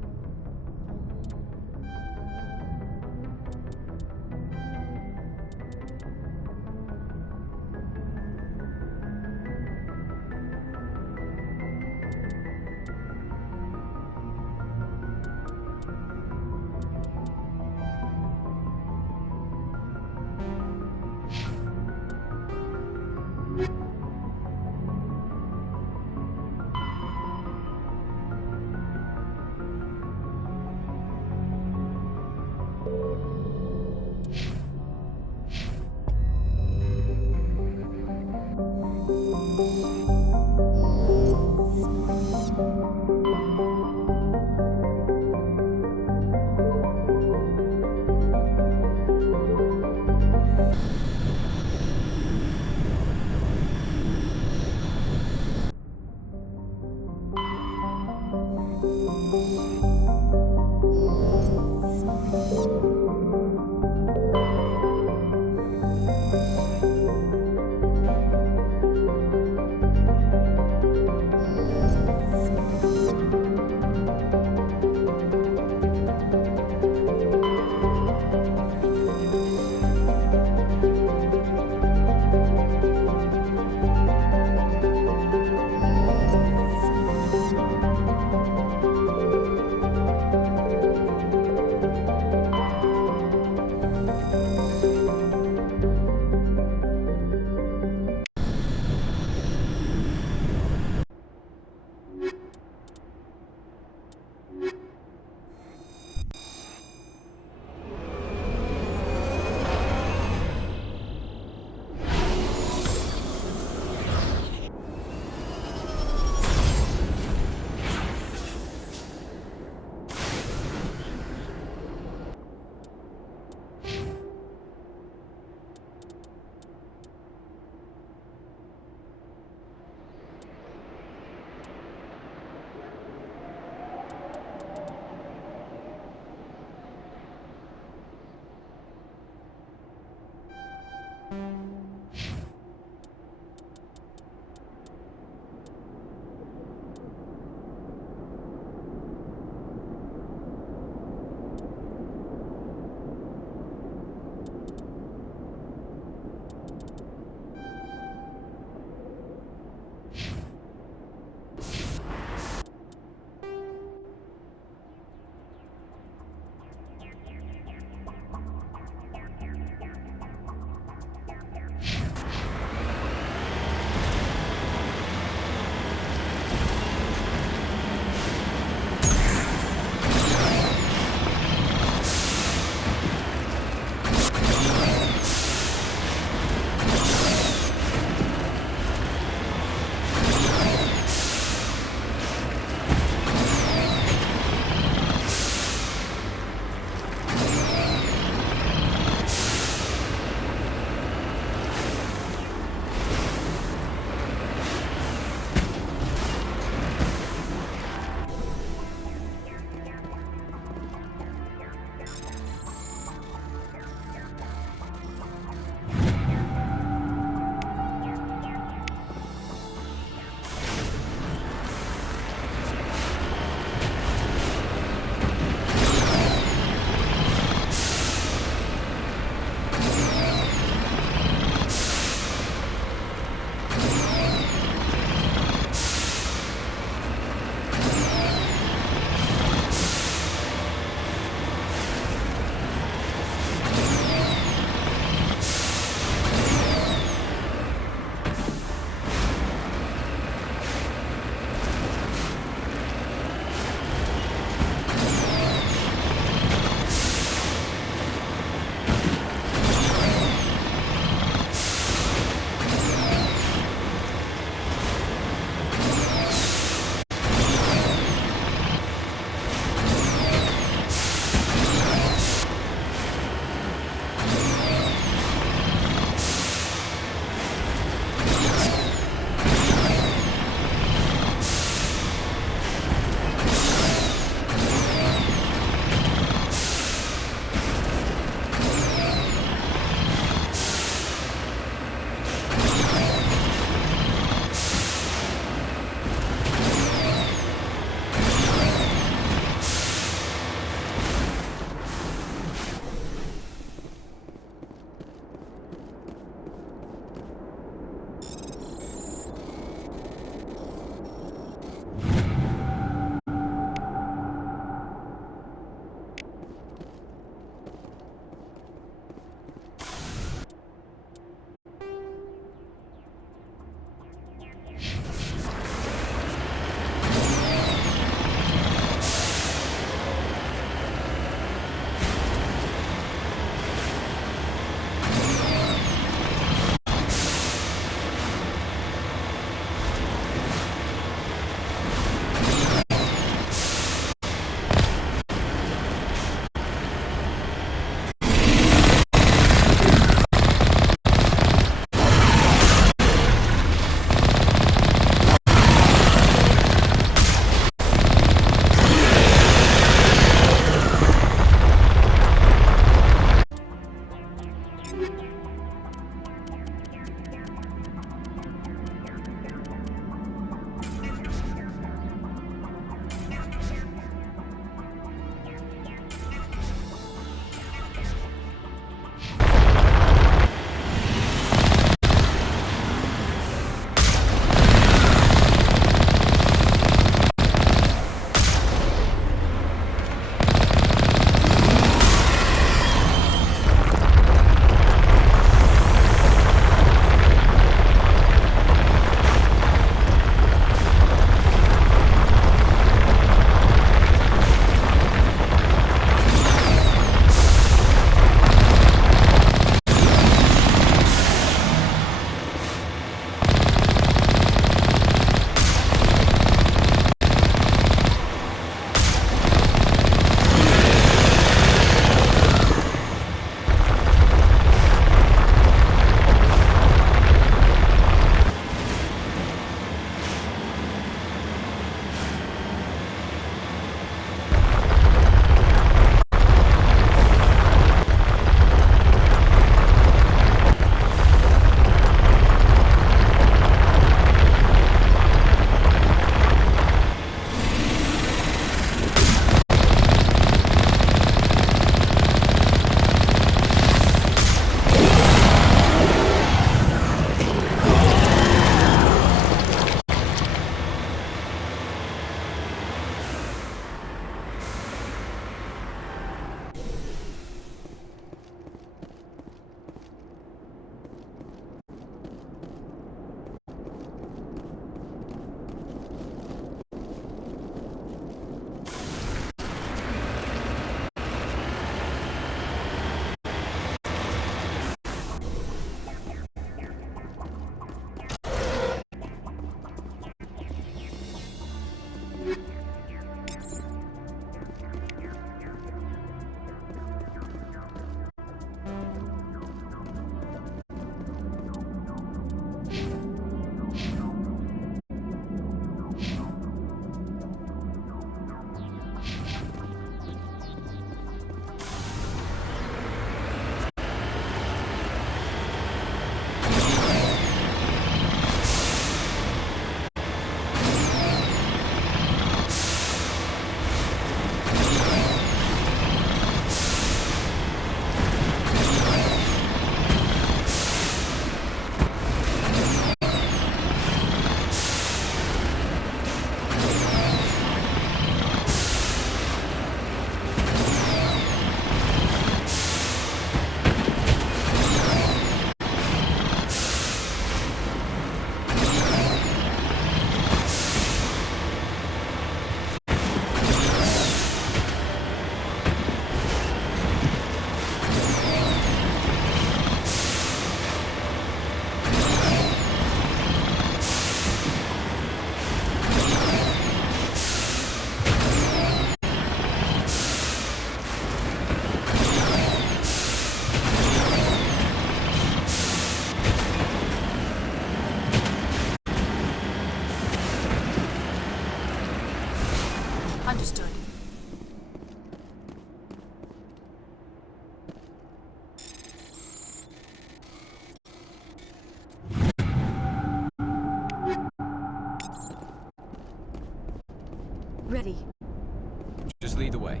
lead the way.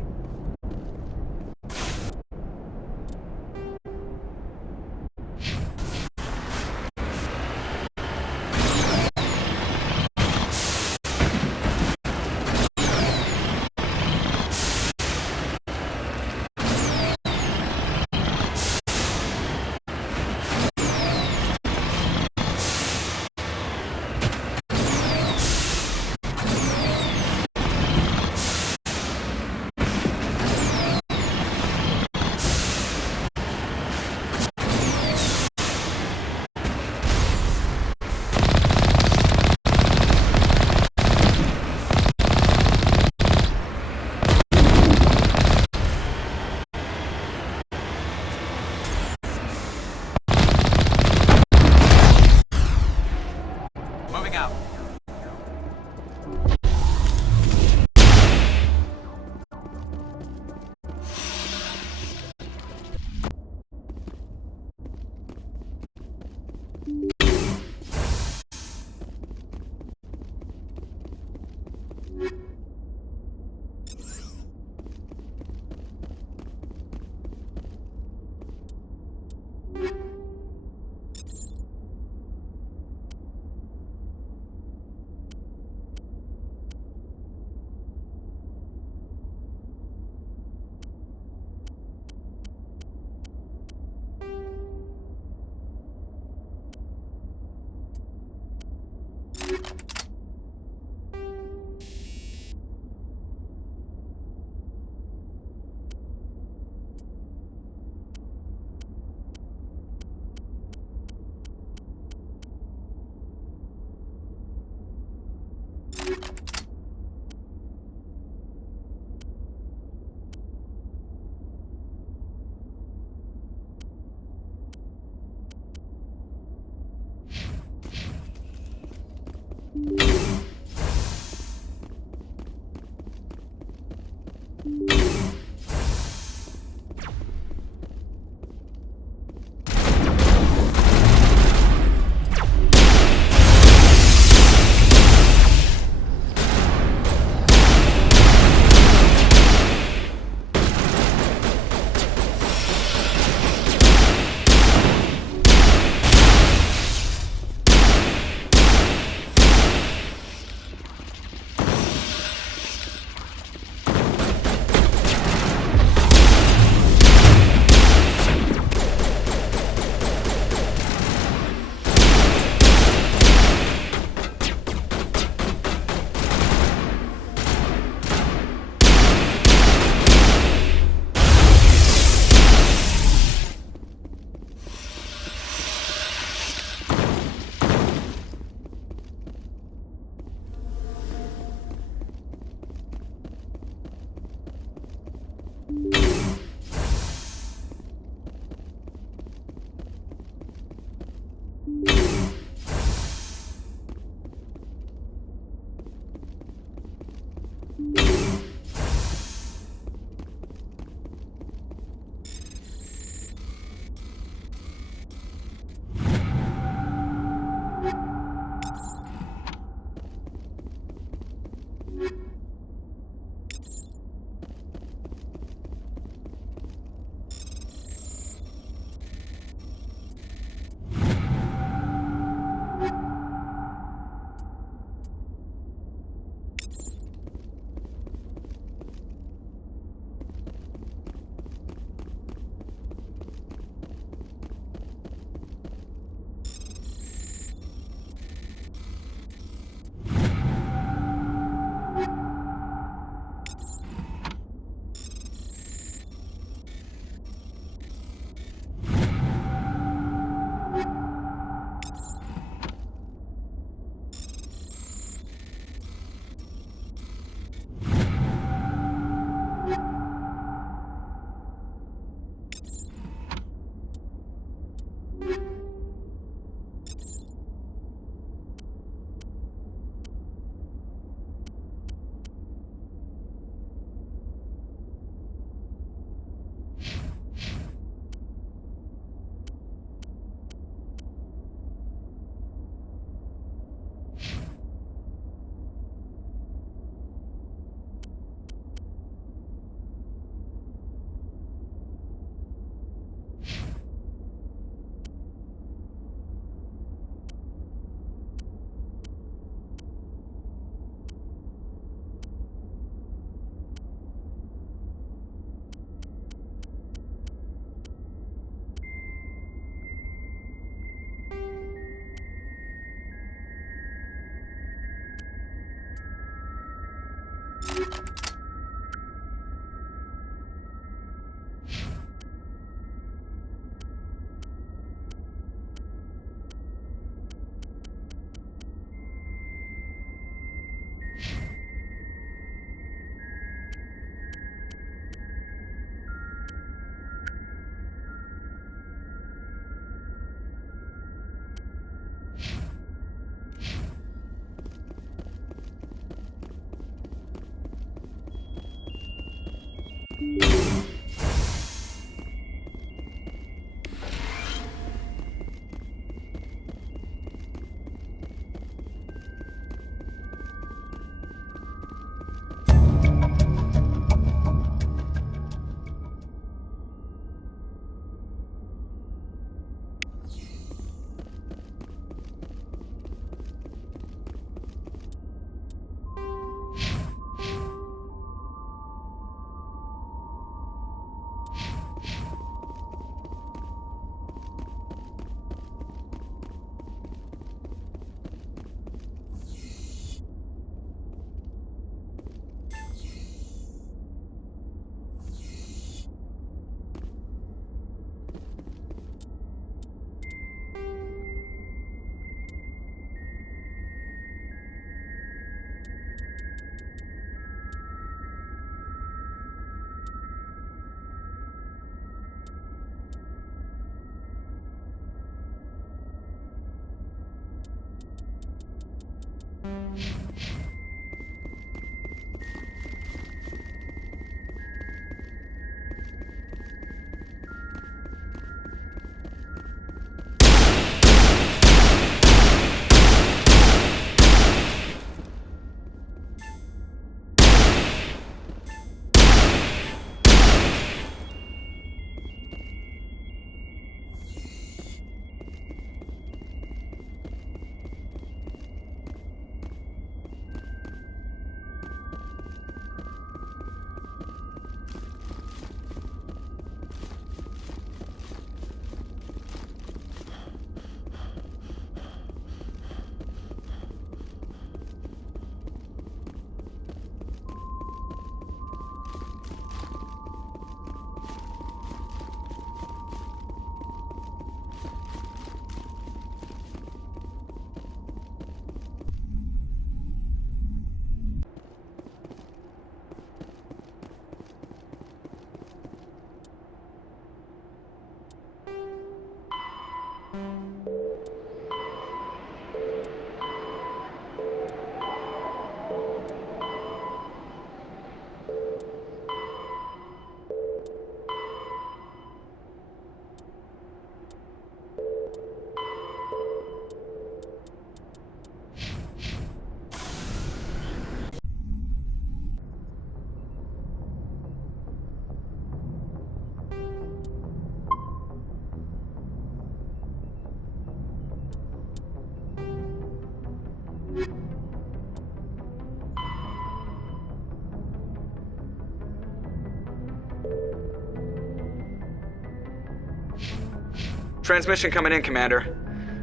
Transmission coming in, Commander.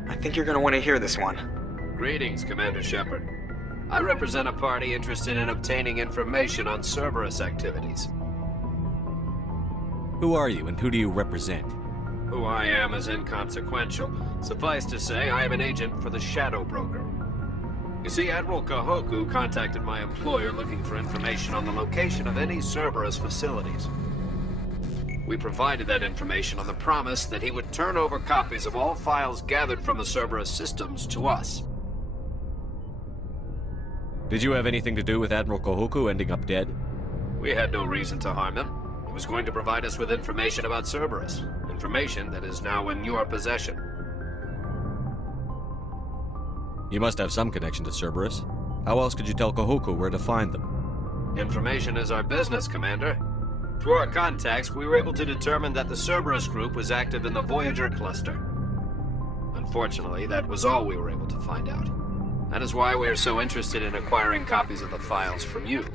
I think you're gonna want to hear this one. Greetings, Commander Shepard. I represent a party interested in obtaining information on Cerberus activities. Who are you, and who do you represent? Who I am is inconsequential. Suffice to say, I am an agent for the Shadow Broker. You see, Admiral Kahoku contacted my employer looking for information on the location of any Cerberus facilities. We provided that information on the promise that he would turn over copies of all files gathered from the Cerberus systems to us. Did you have anything to do with Admiral Kahoku ending up dead? We had no reason to harm him. He was going to provide us with information about Cerberus. Information that is now in your possession. You must have some connection to Cerberus. How else could you tell Kahoku where to find them? Information is our business, Commander. Through our contacts, we were able to determine that the Cerberus group was active in the Voyager cluster. Unfortunately, that was all we were able to find out. That is why we are so interested in acquiring copies of the files from you.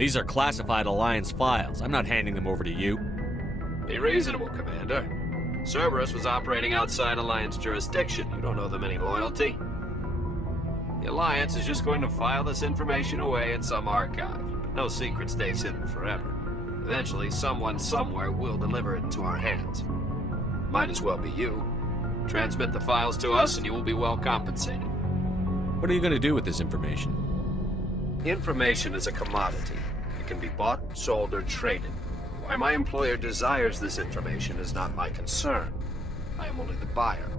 These are classified Alliance files. I'm not handing them over to you. Be reasonable, Commander. Cerberus was operating outside Alliance jurisdiction. You don't owe them any loyalty. The Alliance is just going to file this information away in some archive. But no secret stays hidden forever. Eventually, someone somewhere will deliver it into our hands. Might as well be you. Transmit the files to us and you will be well compensated. What are you going to do with this information? Information is a commodity. It can be bought, sold, or traded. Why my employer desires this information is not my concern. I am only the buyer.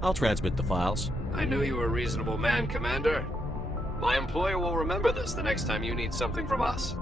I'll transmit the files. I knew you were a reasonable man, Commander. My employer will remember this the next time you need something from us.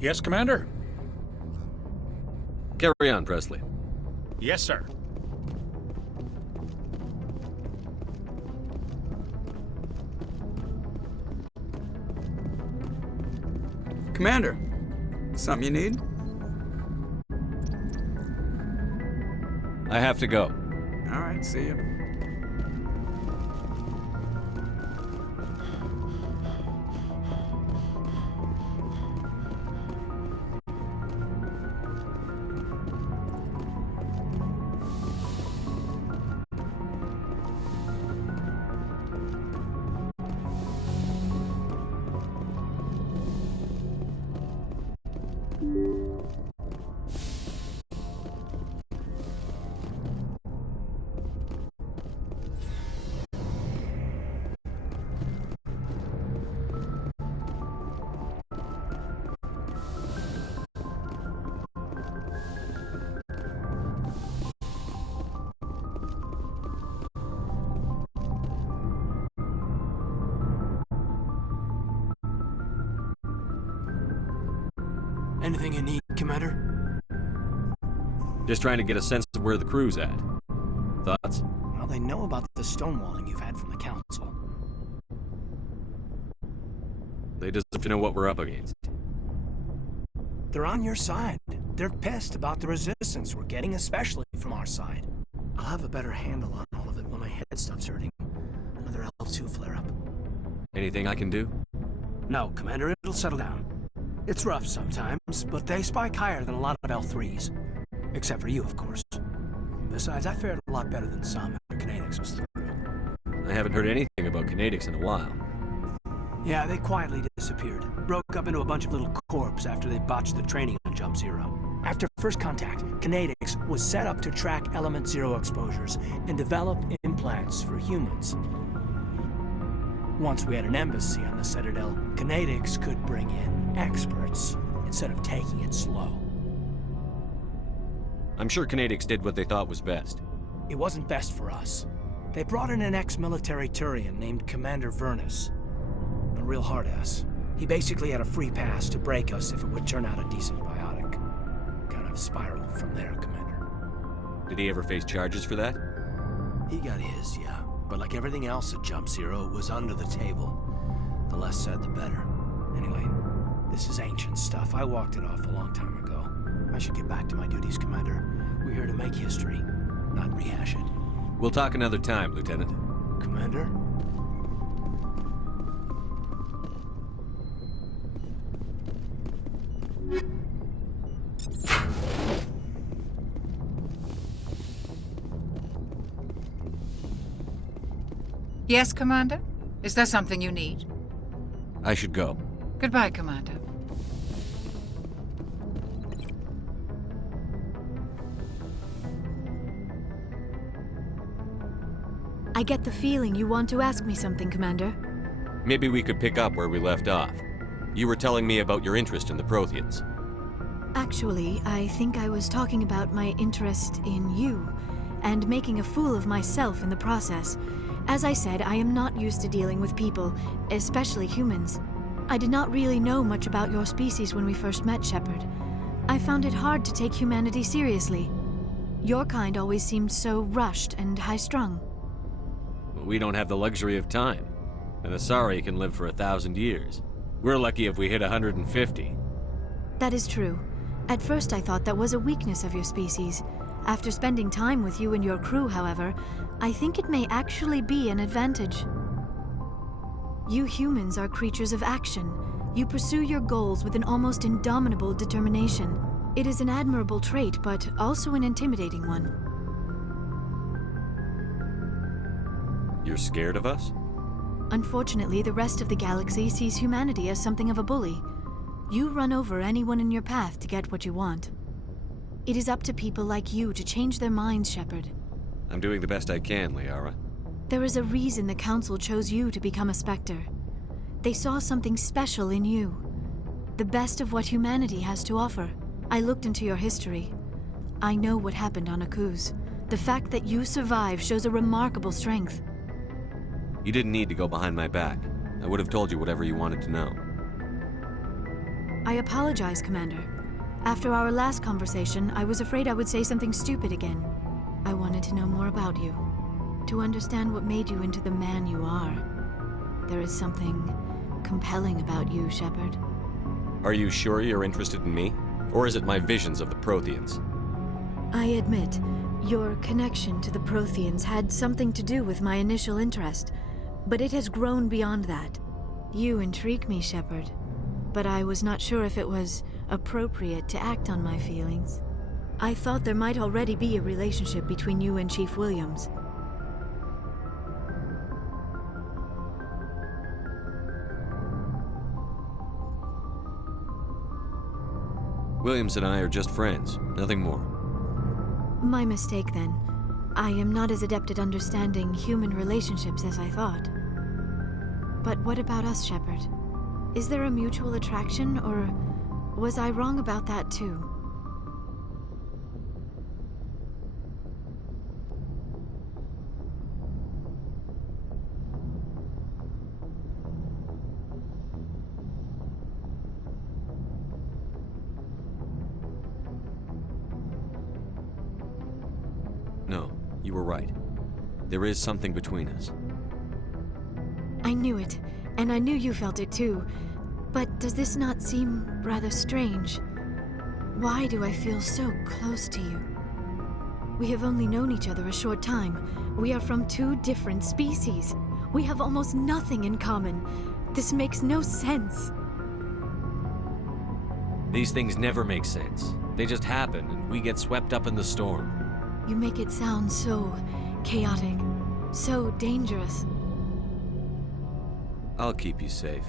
Yes, Commander? Carry on, Presley. Yes, sir. Commander, something you need? I have to go. All right, see you. Anything you need, Commander? Just trying to get a sense of where the crew's at. Thoughts? Well, they know about the stonewalling you've had from the Council. They deserve to know what we're up against. They're on your side. They're pissed about the resistance we're getting, especially from our side. I'll have a better handle on all of it when my head stops hurting. Another L2 flare-up. Anything I can do? No, Commander, it'll settle down. It's rough sometimes, but they spike higher than a lot of L3s. Except for you, of course. Besides, I fared a lot better than some after Kinetics was through. I haven't heard anything about Kinetics in a while. Yeah, they quietly disappeared. Broke up into a bunch of little corps after they botched the training on Jump Zero. After first contact, Kinetics was set up to track Element Zero exposures and develop implants for humans. Once we had an embassy on the Citadel, Kinetics could bring in experts instead of taking it slow. I'm sure Kinetics did what they thought was best. It wasn't best for us. They brought in an ex-military Turian named Commander Vernus. A real hard-ass. He basically had a free pass to break us if it would turn out a decent biotic. Kind of spiraled from there, Commander. Did he ever face charges for that? He got his, yeah. But like everything else at Jump Zero, it was under the table. The less said, the better. Anyway, this is ancient stuff. I walked it off a long time ago. I should get back to my duties, Commander. We're here to make history, not rehash it. We'll talk another time, Lieutenant. Commander? Yes, Commander? Is there something you need? I should go. Goodbye, Commander. I get the feeling you want to ask me something, Commander. Maybe we could pick up where we left off. You were telling me about your interest in the Protheans. Actually, I think I was talking about my interest in you, and making a fool of myself in the process. As I said, I am not used to dealing with people, especially humans. I did not really know much about your species when we first met, Shepard. I found it hard to take humanity seriously. Your kind always seemed so rushed and high-strung. We don't have the luxury of time. An Asari can live for 1,000 years. We're lucky if we hit 150. That is true. At first I thought that was a weakness of your species. After spending time with you and your crew, however, I think it may actually be an advantage. You humans are creatures of action. You pursue your goals with an almost indomitable determination. It is an admirable trait, but also an intimidating one. You're scared of us? Unfortunately, the rest of the galaxy sees humanity as something of a bully. You run over anyone in your path to get what you want. It is up to people like you to change their minds, Shepard. I'm doing the best I can, Liara. There is a reason the Council chose you to become a Spectre. They saw something special in you. The best of what humanity has to offer. I looked into your history. I know what happened on Akuz. The fact that you survived shows a remarkable strength. You didn't need to go behind my back. I would have told you whatever you wanted to know. I apologize, Commander. After our last conversation, I was afraid I would say something stupid again. I wanted to know more about you, to understand what made you into the man you are. There is something compelling about you, Shepard. Are you sure you're interested in me? Or is it my visions of the Protheans? I admit, your connection to the Protheans had something to do with my initial interest, but it has grown beyond that. You intrigue me, Shepard, but I was not sure if it was appropriate to act on my feelings. I thought there might already be a relationship between you and Chief Williams. Williams and I are just friends, nothing more. My mistake, then. I am not as adept at understanding human relationships as I thought. But what about us, Shepard? Is there a mutual attraction, or was I wrong about that too? No, you were right. There is something between us. I knew it, and I knew you felt it too. But does this not seem rather strange? Why do I feel so close to you? We have only known each other a short time. We are from two different species. We have almost nothing in common. This makes no sense. These things never make sense. They just happen, and we get swept up in the storm. You make it sound so chaotic, so dangerous. I'll keep you safe.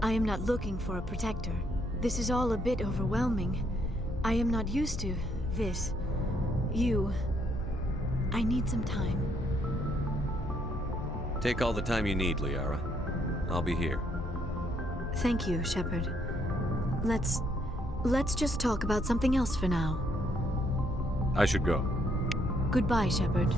I am not looking for a protector. This is all a bit overwhelming. I am not used to this. You. I need some time. Take all the time you need, Liara. I'll be here. Thank you, Shepard. Let's just talk about something else for now. I should go. Goodbye, Shepard.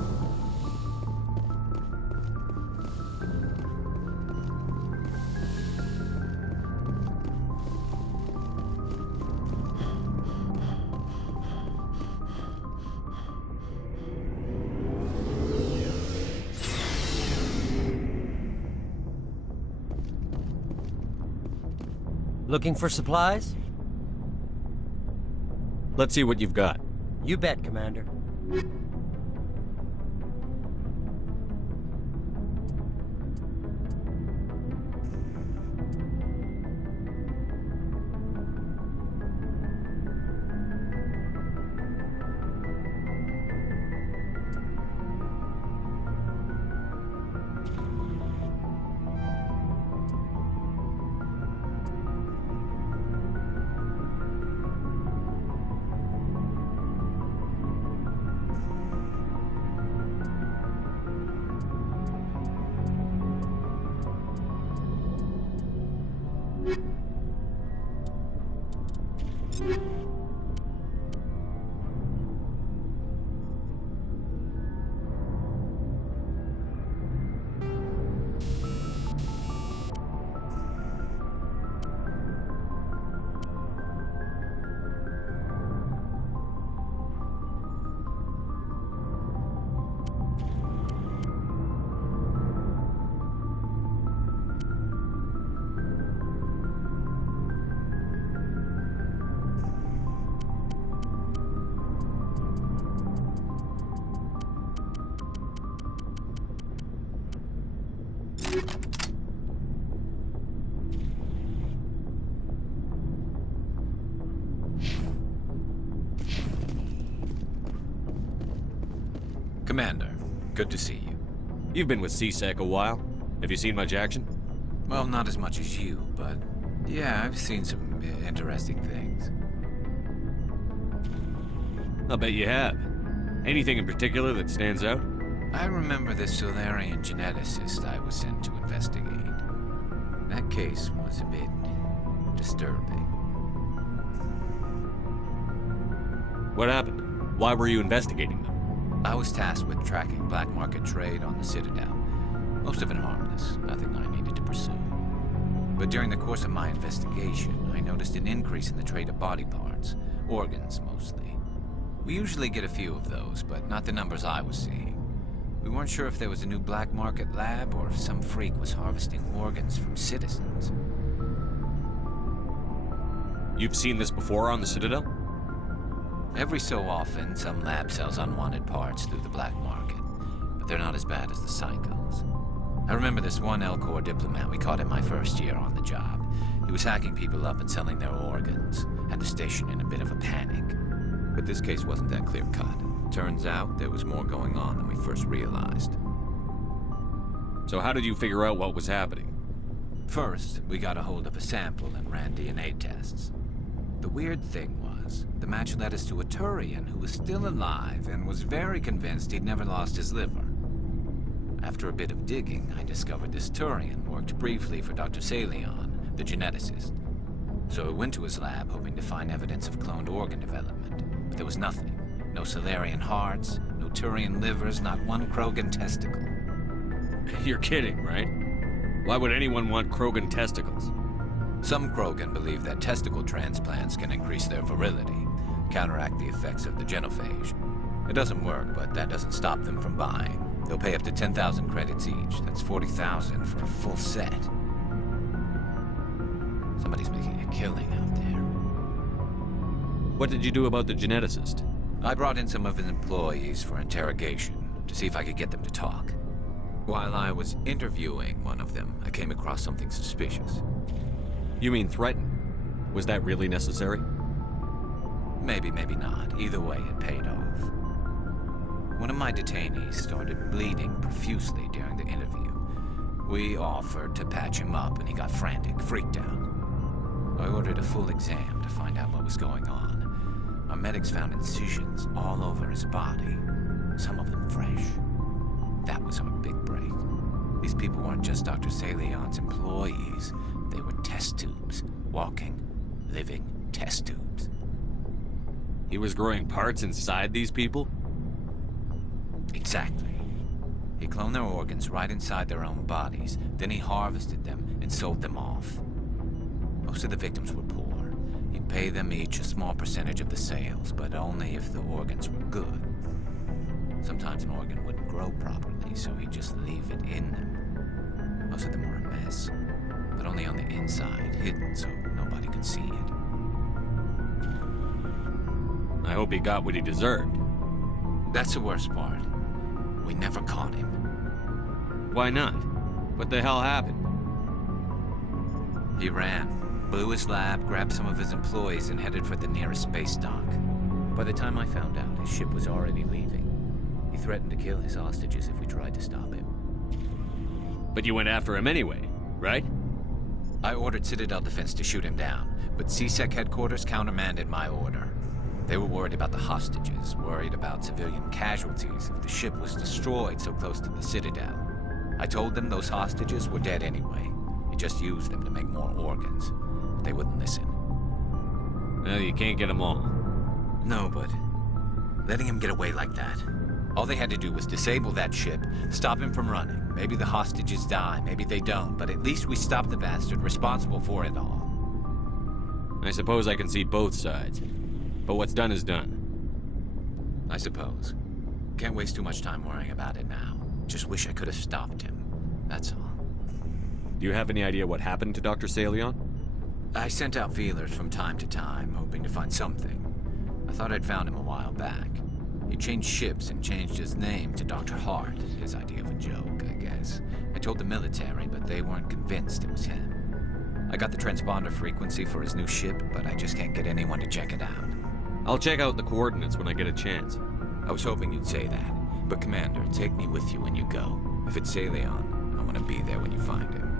Looking for supplies? Let's see what you've got. You bet, Commander. Commander, good to see you. You've been with C-Sec a while. Have you seen much action? Well, not as much as you, but yeah, I've seen some interesting things. I'll bet you have. Anything in particular that stands out? I remember the Solarian geneticist I was sent to investigate. That case was a bit disturbing. What happened? Why were you investigating them? I was tasked with tracking black market trade on the Citadel. Most of it harmless, nothing I needed to pursue. But during the course of my investigation, I noticed an increase in the trade of body parts, organs mostly. We usually get a few of those, but not the numbers I was seeing. We weren't sure if there was a new black market lab or if some freak was harvesting organs from citizens. You've seen this before on the Citadel? Every so often, some lab sells unwanted parts through the black market, but they're not as bad as the psychos. I remember this one Elcor diplomat we caught in my first year on the job. He was hacking people up and selling their organs, had the station in a bit of a panic. But this case wasn't that clear-cut. Turns out there was more going on than we first realized. So how did you figure out what was happening? First, we got a hold of a sample and ran DNA tests. The weird thing was, the match led us to a Turian who was still alive and was very convinced he'd never lost his liver. After a bit of digging, I discovered this Turian worked briefly for Dr. Salion, the geneticist. So I went to his lab hoping to find evidence of cloned organ development, but there was nothing. No Salarian hearts, no Turian livers, not one Krogan testicle. You're kidding, right? Why would anyone want Krogan testicles? Some Krogan believe that testicle transplants can increase their virility, counteract the effects of the genophage. It doesn't work, but that doesn't stop them from buying. They'll pay up to 10,000 credits each. That's 40,000 for a full set. Somebody's making a killing out there. What did you do about the geneticist? I brought in some of his employees for interrogation, to see if I could get them to talk. While I was interviewing one of them, I came across something suspicious. You mean threaten? Was that really necessary? Maybe, maybe not. Either way, it paid off. One of my detainees started bleeding profusely during the interview. We offered to patch him up, and he got frantic, freaked out. I ordered a full exam to find out what was going on. Our medics found incisions all over his body, some of them fresh. That was our big break. These people weren't just Dr. Salion's employees. They were test tubes. Walking, living test tubes. He was growing parts inside these people? Exactly. He cloned their organs right inside their own bodies. Then he harvested them and sold them off. Most of the victims were poor. He'd pay them each a small percentage of the sales, but only if the organs were good. Sometimes an organ wouldn't grow properly, so he'd just leave it in them. Most of them were a mess, but only on the inside, hidden so nobody could see it. I hope he got what he deserved. That's the worst part. We never caught him. Why not? What the hell happened? He ran, blew his lab, grabbed some of his employees, and headed for the nearest space dock. By the time I found out, his ship was already leaving. He threatened to kill his hostages if we tried to stop him. But you went after him anyway, right? I ordered Citadel Defense to shoot him down, but CSEC headquarters countermanded my order. They were worried about the hostages, worried about civilian casualties if the ship was destroyed so close to the Citadel. I told them those hostages were dead anyway. He just used them to make more organs. But they wouldn't listen. Well, you can't get them all. No, but letting him get away like that. All they had to do was disable that ship, stop him from running. Maybe the hostages die, maybe they don't, but at least we stopped the bastard responsible for it all. I suppose I can see both sides. But what's done is done. I suppose. Can't waste too much time worrying about it now. Just wish I could have stopped him. That's all. Do you have any idea what happened to Dr. Salion? I sent out feelers from time to time, hoping to find something. I thought I'd found him a while back. He changed ships and changed his name to Dr. Hart. His idea of a joke, I guess. I told the military, but they weren't convinced it was him. I got the transponder frequency for his new ship, but I just can't get anyone to check it out. I'll check out the coordinates when I get a chance. I was hoping you'd say that. But Commander, take me with you when you go. If it's Salion, I want to be there when you find him.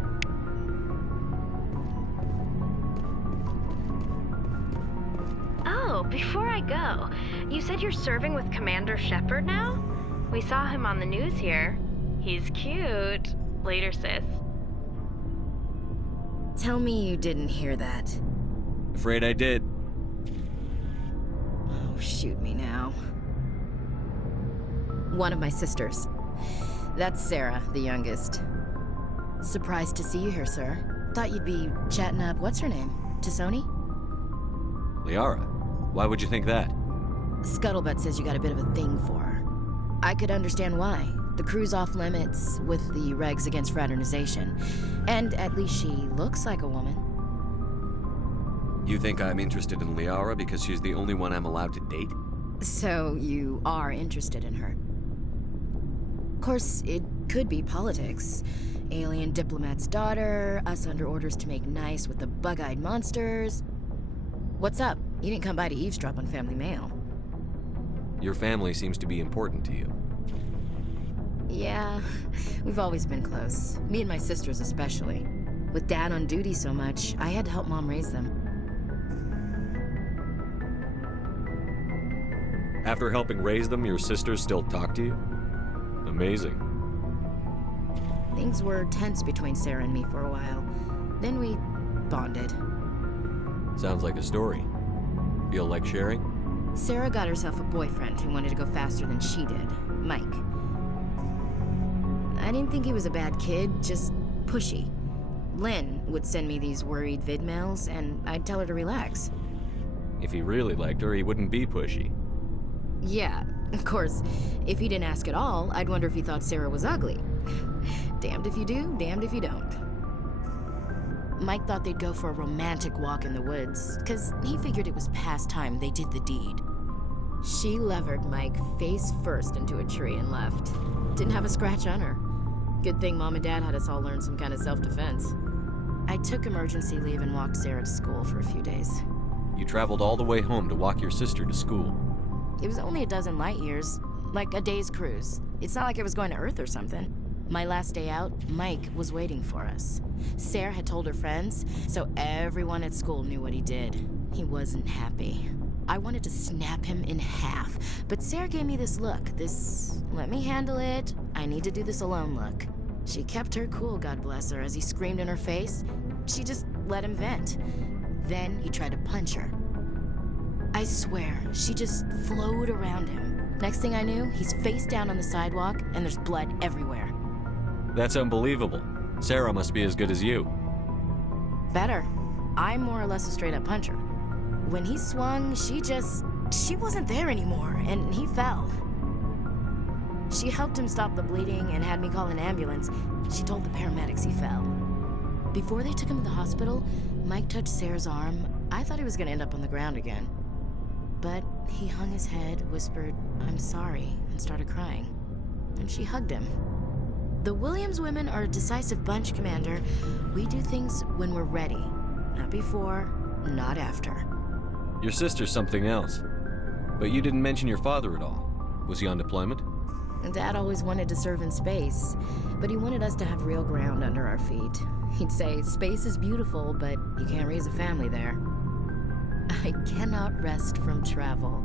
Oh, before I go, you said you're serving with Commander Shepard now? We saw him on the news here. He's cute. Later, sis. Tell me you didn't hear that. Afraid I did. Oh, shoot me now. One of my sisters. That's Sarah, the youngest. Surprised to see you here, sir. Thought you'd be chatting up, what's her name? T'Soni? Liara, why would you think that? Scuttlebutt says you got a bit of a thing for her. I could understand why. The crew's off limits with the regs against fraternization. And at least she looks like a woman. You think I'm interested in Liara because she's the only one I'm allowed to date? So you are interested in her. Of course, it could be politics. Alien diplomat's daughter, us under orders to make nice with the bug-eyed monsters. What's up? You didn't come by to eavesdrop on Family Mail. Your family seems to be important to you. Yeah, we've always been close. Me and my sisters especially. With Dad on duty so much, I had to help Mom raise them. After helping raise them, your sisters still talk to you? Amazing. Things were tense between Sarah and me for a while. Then we bonded. Sounds like a story. Feel like sharing? Sarah got herself a boyfriend who wanted to go faster than she did, Mike. I didn't think he was a bad kid, just pushy. Lynn would send me these worried vid mails, and I'd tell her to relax. If he really liked her, he wouldn't be pushy. Yeah, of course. If he didn't ask at all, I'd wonder if he thought Sarah was ugly. Damned if you do, damned if you don't. Mike thought they'd go for a romantic walk in the woods, because he figured it was past time they did the deed. She levered Mike face first into a tree and left. Didn't have a scratch on her. Good thing Mom and Dad had us all learn some kind of self-defense. I took emergency leave and walked Sarah to school for a few days. You traveled all the way home to walk your sister to school. It was only a dozen light years, like a day's cruise. It's not like I was going to Earth or something. My last day out, Mike was waiting for us. Sarah had told her friends, so everyone at school knew what he did. He wasn't happy. I wanted to snap him in half, but Sarah gave me this look, this let me handle it, I need to do this alone look. She kept her cool, God bless her, as he screamed in her face. She just let him vent. Then he tried to punch her. I swear, she just flowed around him. Next thing I knew, he's face down on the sidewalk, and there's blood everywhere. That's unbelievable. Sarah must be as good as you. Better. I'm more or less a straight-up puncher. When he swung, she wasn't there anymore, and he fell. She helped him stop the bleeding and had me call an ambulance. She told the paramedics he fell. Before they took him to the hospital, Mike touched Sarah's arm. I thought he was gonna end up on the ground again. But he hung his head, whispered, "I'm sorry," and started crying. And she hugged him. The Williams women are a decisive bunch, Commander. We do things when we're ready. Not before, not after. Your sister's something else. But you didn't mention your father at all. Was he on deployment? Dad always wanted to serve in space, but he wanted us to have real ground under our feet. He'd say, space is beautiful, but you can't raise a family there. I cannot rest from travel.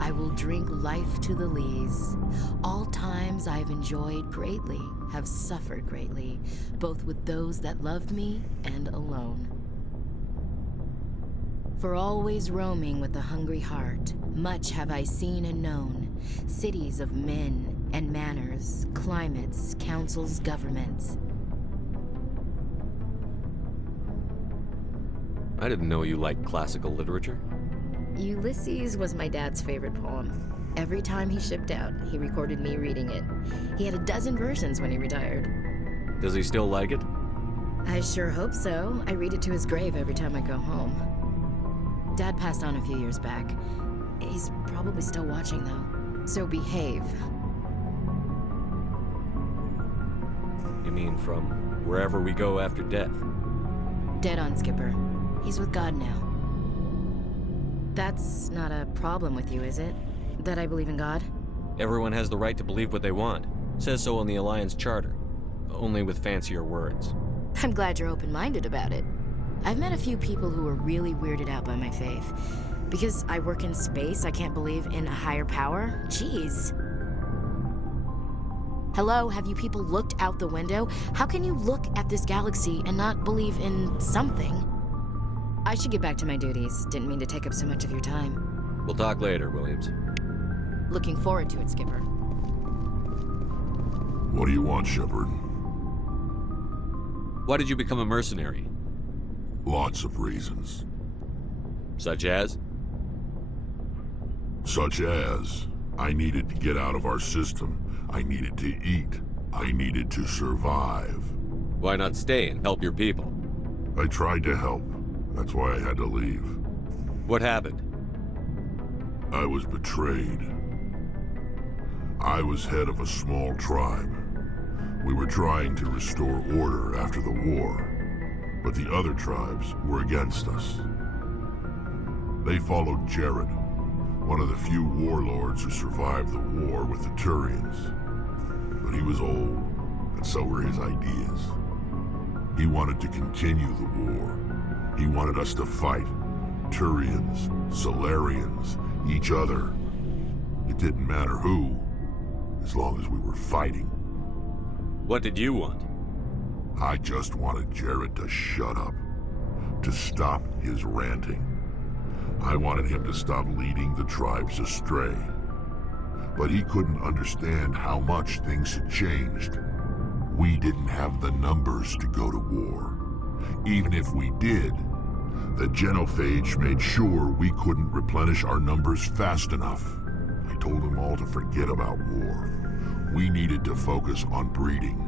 I will drink life to the lees. All times I've enjoyed greatly, have suffered greatly, both with those that loved me and alone. For always roaming with a hungry heart, much have I seen and known, cities of men and manners, climates, councils, governments. I didn't know you liked classical literature. Ulysses was my dad's favorite poem. Every time he shipped out, he recorded me reading it. He had a dozen versions when he retired. Does he still like it? I sure hope so. I read it to his grave every time I go home. Dad passed on a few years back. He's probably still watching, though. So behave. You mean from wherever we go after death? Dead on, Skipper. He's with God now. That's not a problem with you, is it? That I believe in God? Everyone has the right to believe what they want. Says so in the Alliance Charter. Only with fancier words. I'm glad you're open-minded about it. I've met a few people who are really weirded out by my faith. Because I work in space, I can't believe in a higher power? Jeez. Hello, have you people looked out the window? How can you look at this galaxy and not believe in something? I should get back to my duties. Didn't mean to take up so much of your time. We'll talk later, Williams. Looking forward to it, Skipper. What do you want, Shepard? Why did you become a mercenary? Lots of reasons. Such as? Such as, I needed to get out of our system. I needed to eat. I needed to survive. Why not stay and help your people? I tried to help. That's why I had to leave. What happened? I was betrayed. I was head of a small tribe. We were trying to restore order after the war, but the other tribes were against us. They followed Jared, one of the few warlords who survived the war with the Turians. But he was old, and so were his ideas. He wanted to continue the war. He wanted us to fight. Turians, Solarians, each other. It didn't matter who, as long as we were fighting. What did you want? I just wanted Jared to shut up, to stop his ranting. I wanted him to stop leading the tribes astray. But he couldn't understand how much things had changed. We didn't have the numbers to go to war. Even if we did, the genophage made sure we couldn't replenish our numbers fast enough. I told them all to forget about war. We needed to focus on breeding,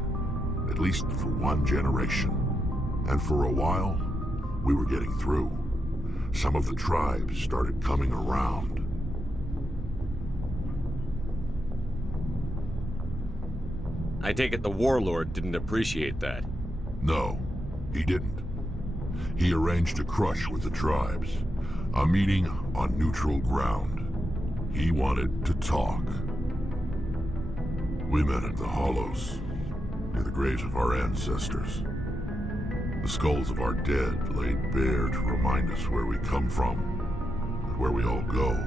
at least for one generation. And for a while, we were getting through. Some of the tribes started coming around. I take it the warlord didn't appreciate that. No, he didn't. He arranged a crush with the tribes, a meeting on neutral ground. He wanted to talk. We met at the Hollows, near the graves of our ancestors. The skulls of our dead laid bare to remind us where we come from, and where we all go.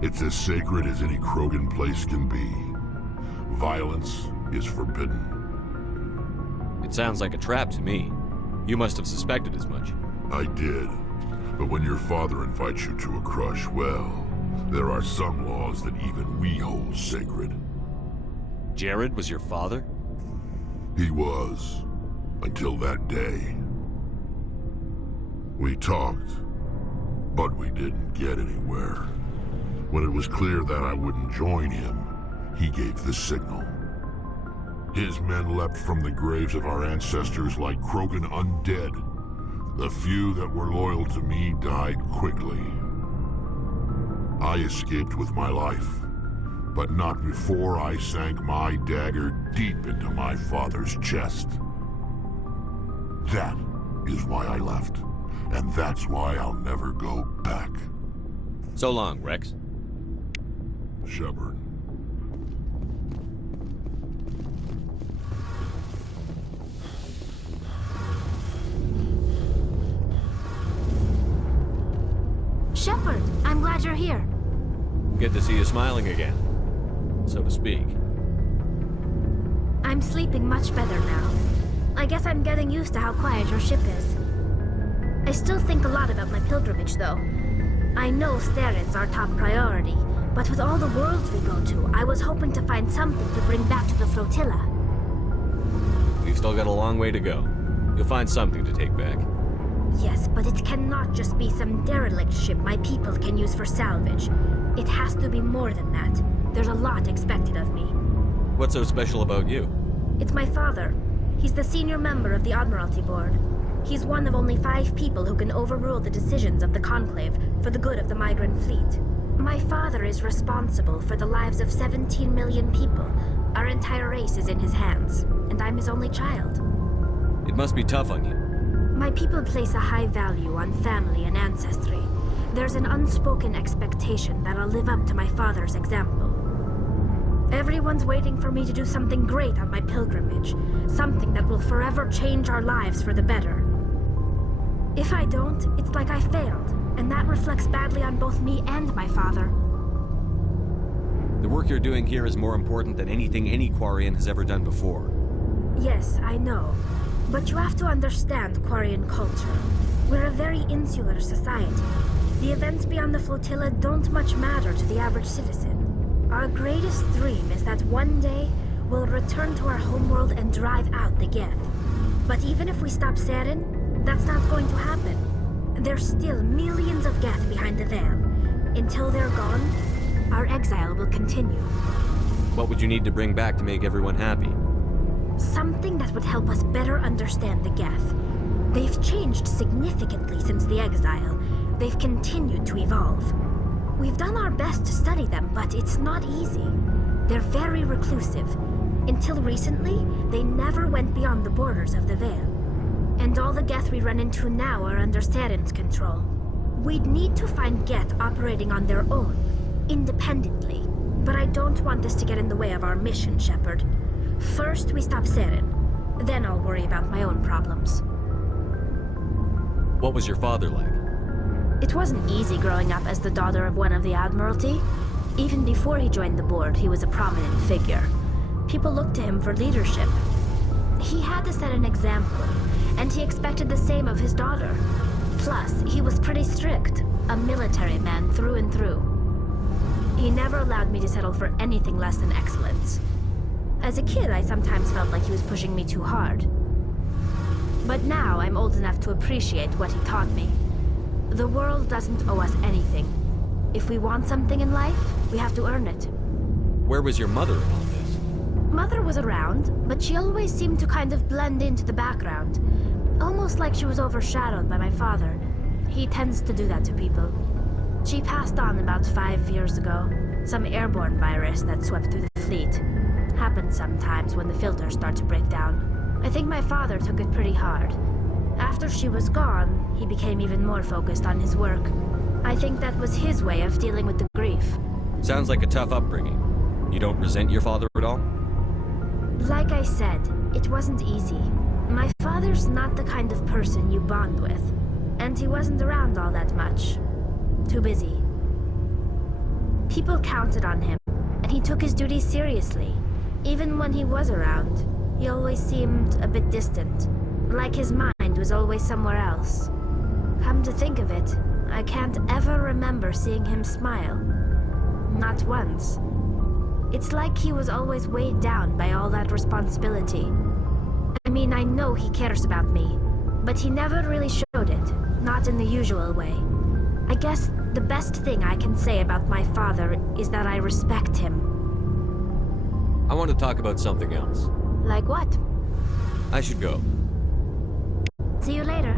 It's as sacred as any Krogan place can be. Violence is forbidden. It sounds like a trap to me. You must have suspected as much. I did. But when your father invites you to a crush, well, there are some laws that even we hold sacred. Jared was your father? He was. Until that day. We talked, but we didn't get anywhere. When it was clear that I wouldn't join him, he gave the signal. His men leapt from the graves of our ancestors like Krogan undead. The few that were loyal to me died quickly. I escaped with my life, but not before I sank my dagger deep into my father's chest. That is why I left, and that's why I'll never go back. So long, Rex. Shepard. Shepard, I'm glad you're here. Good to see you smiling again, so to speak. I'm sleeping much better now. I guess I'm getting used to how quiet your ship is. I still think a lot about my pilgrimage, though. I know Theron's our top priority, but with all the worlds we go to, I was hoping to find something to bring back to the flotilla. We've still got a long way to go. You'll find something to take back. Yes, but it cannot just be some derelict ship my people can use for salvage. It has to be more than that. There's a lot expected of me. What's so special about you? It's my father. He's the senior member of the Admiralty Board. He's one of only 5 people who can overrule the decisions of the Conclave for the good of the migrant fleet. My father is responsible for the lives of 17 million people. Our entire race is in his hands, and I'm his only child. It must be tough on you. My people place a high value on family and ancestry. There's an unspoken expectation that I'll live up to my father's example. Everyone's waiting for me to do something great on my pilgrimage, something that will forever change our lives for the better. If I don't, it's like I failed, and that reflects badly on both me and my father. The work you're doing here is more important than anything any Quarian has ever done before. Yes, I know. But you have to understand Quarian culture. We're a very insular society. The events beyond the flotilla don't much matter to the average citizen. Our greatest dream is that one day we'll return to our homeworld and drive out the Geth. But even if we stop Saren, That's not going to happen. There's still millions of Geth behind the veil. Until they're gone, our exile will continue. What would you need to bring back to make everyone happy? Something that would help us better understand the Geth. They've changed significantly since the exile. They've continued to evolve. We've done our best to study them, but it's not easy. They're very reclusive. Until recently, they never went beyond the borders of the Veil. And all the Geth we run into now are under Saren's control. We'd need to find Geth operating on their own, independently. But I don't want this to get in the way of our mission, Shepard. First, we stop Saren. Then I'll worry about my own problems. What was your father like? It wasn't easy growing up as the daughter of one of the Admiralty. Even before he joined the board, he was a prominent figure. People looked to him for leadership. He had to set an example, and he expected the same of his daughter. Plus, he was pretty strict, a military man through and through. He never allowed me to settle for anything less than excellence. As a kid, I sometimes felt like he was pushing me too hard. But now I'm old enough to appreciate what he taught me. The world doesn't owe us anything. If we want something in life, we have to earn it. Where was your mother in all this? Mother was around, but she always seemed to kind of blend into the background. Almost like she was overshadowed by my father. He tends to do that to people. She passed on about 5 years ago. Some airborne virus that swept through the fleet. Happens sometimes when the filters start to break down. I think my father took it pretty hard. After she was gone, he became even more focused on his work. I think that was his way of dealing with the grief. Sounds like a tough upbringing. You don't resent your father at all? Like I said, it wasn't easy. My father's not the kind of person you bond with. And he wasn't around all that much. Too busy. People counted on him, and he took his duties seriously. Even when he was around, he always seemed a bit distant. Like his mind was always somewhere else. Come to think of it, I can't ever remember seeing him smile. Not once. It's like he was always weighed down by all that responsibility. I mean, I know he cares about me, but he never really showed it, not in the usual way. I guess the best thing I can say about my father is that I respect him. I want to talk about something else. Like what? I should go. See you later.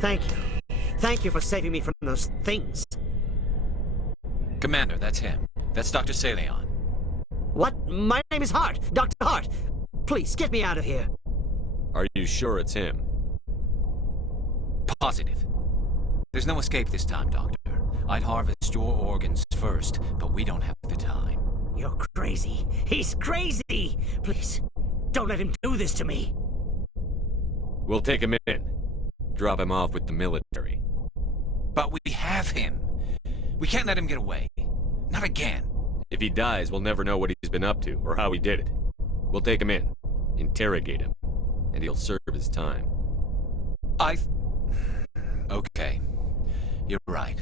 Thank you. Thank you for saving me from those things. Commander, that's him. That's Dr. Saleon. What? My name is Hart. Dr. Hart. Please, get me out of here. Are you sure it's him? Positive. There's no escape this time, Doctor. I'd harvest your organs first, but we don't have the time. You're crazy. He's crazy! Please, don't let him do this to me. We'll take him in. Drop him off with the military. But we have him. We can't let him get away. Not again. If he dies, we'll never know what he's been up to, or how he did it. We'll take him in, interrogate him, and he'll serve his time. Okay. You're right.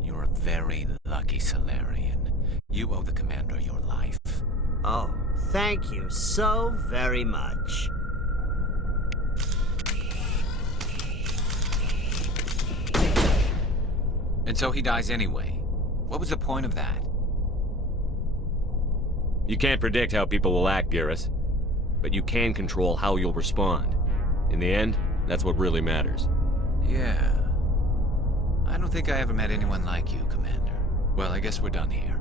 You're a very lucky Salarian. You owe the Commander your life. Oh, thank you so very much. And so he dies anyway. What was the point of that? You can't predict how people will act, Garrus. But you can control how you'll respond. In the end, that's what really matters. Yeah. I don't think I ever met anyone like you, Commander. Well, I guess we're done here.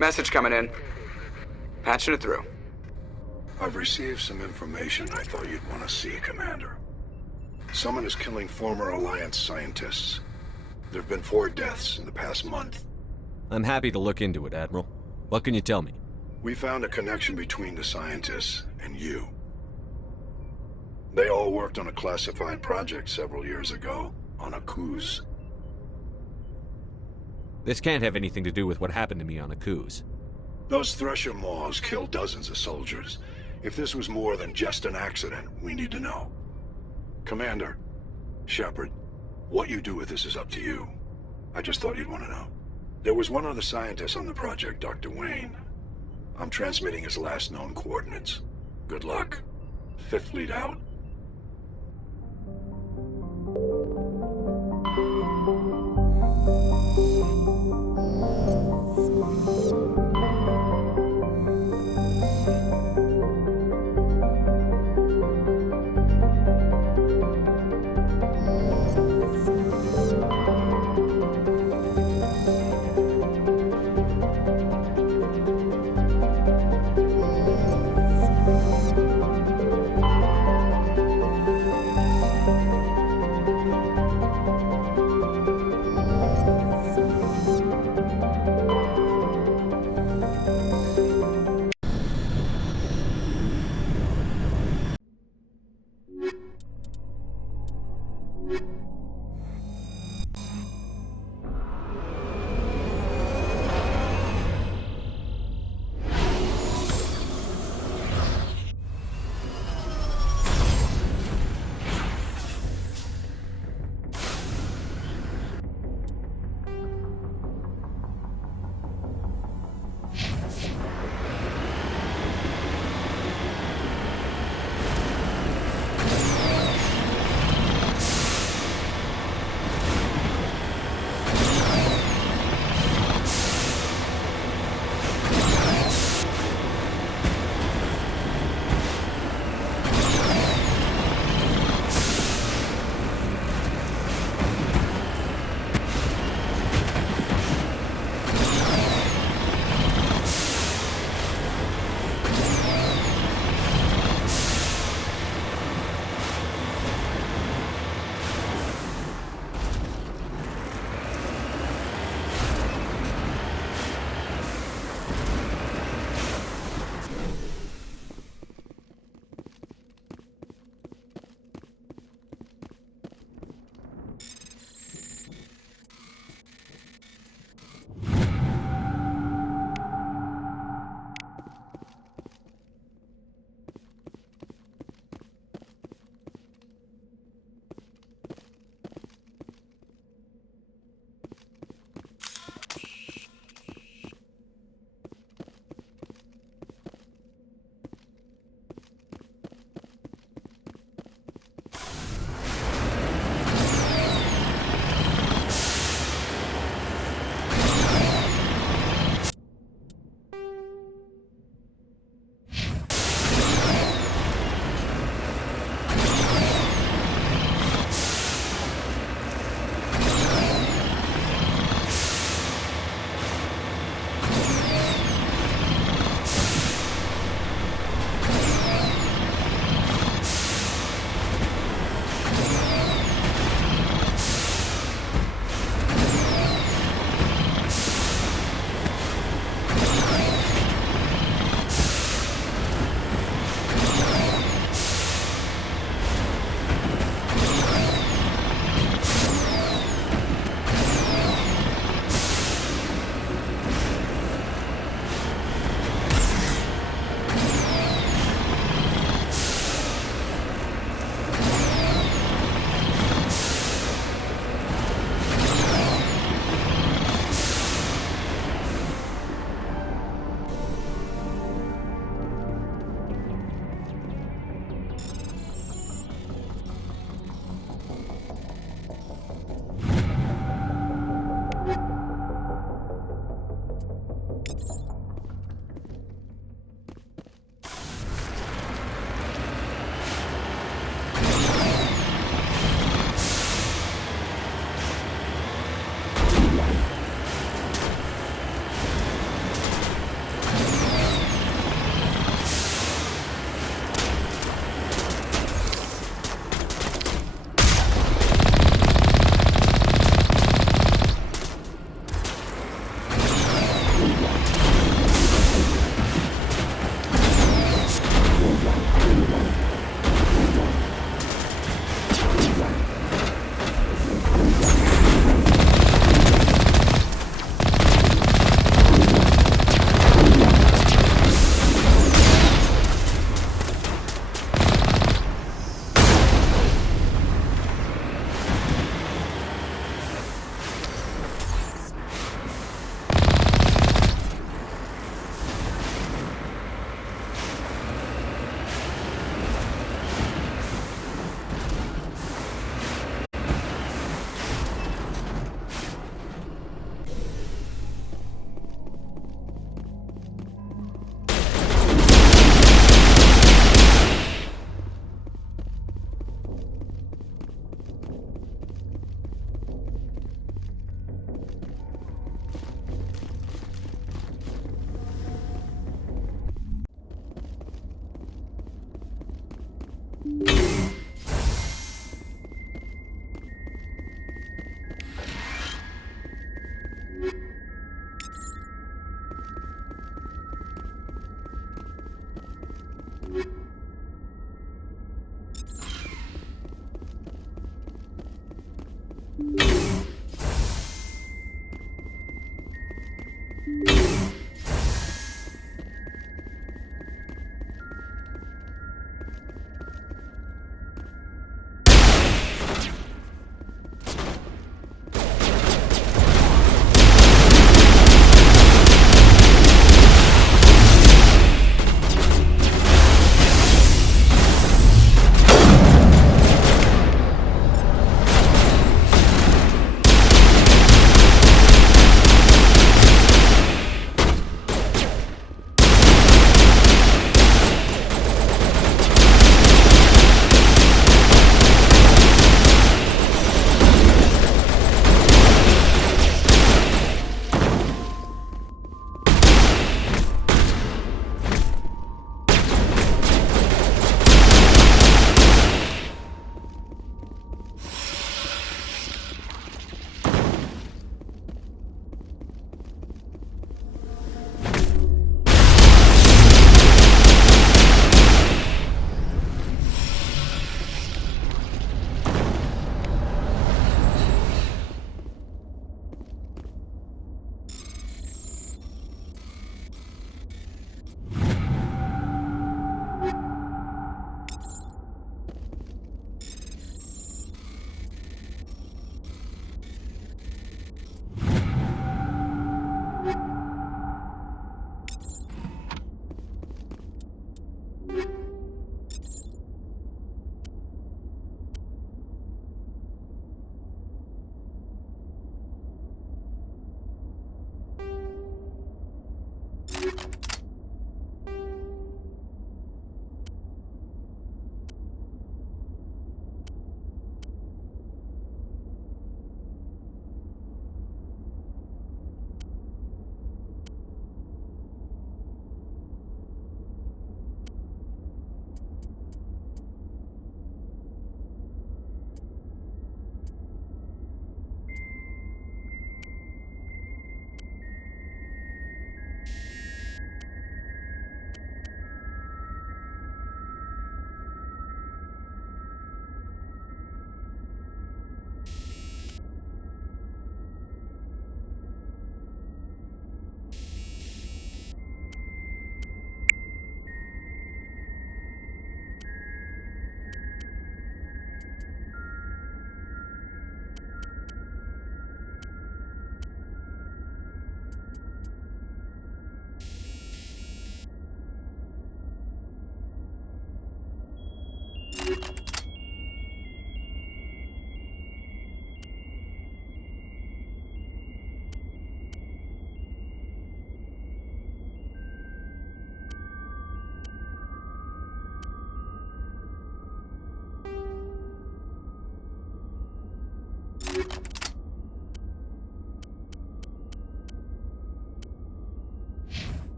Message coming in. Patching it through. I've received some information I thought you'd want to see, Commander. Someone is killing former Alliance scientists. There have been 4 deaths in the past month. I'm happy to look into it, Admiral. What can you tell me? We found a connection between the scientists and you. They all worked on a classified project several years ago, on Akuz. This can't have anything to do with what happened to me on Akuz. Those Thresher Maws killed dozens of soldiers. If this was more than just an accident, we need to know. Commander, Shepard, what you do with this is up to you. I just thought you'd want to know. There was one other scientist on the project, Dr. Wayne. I'm transmitting his last known coordinates. Good luck. Fifth Fleet out.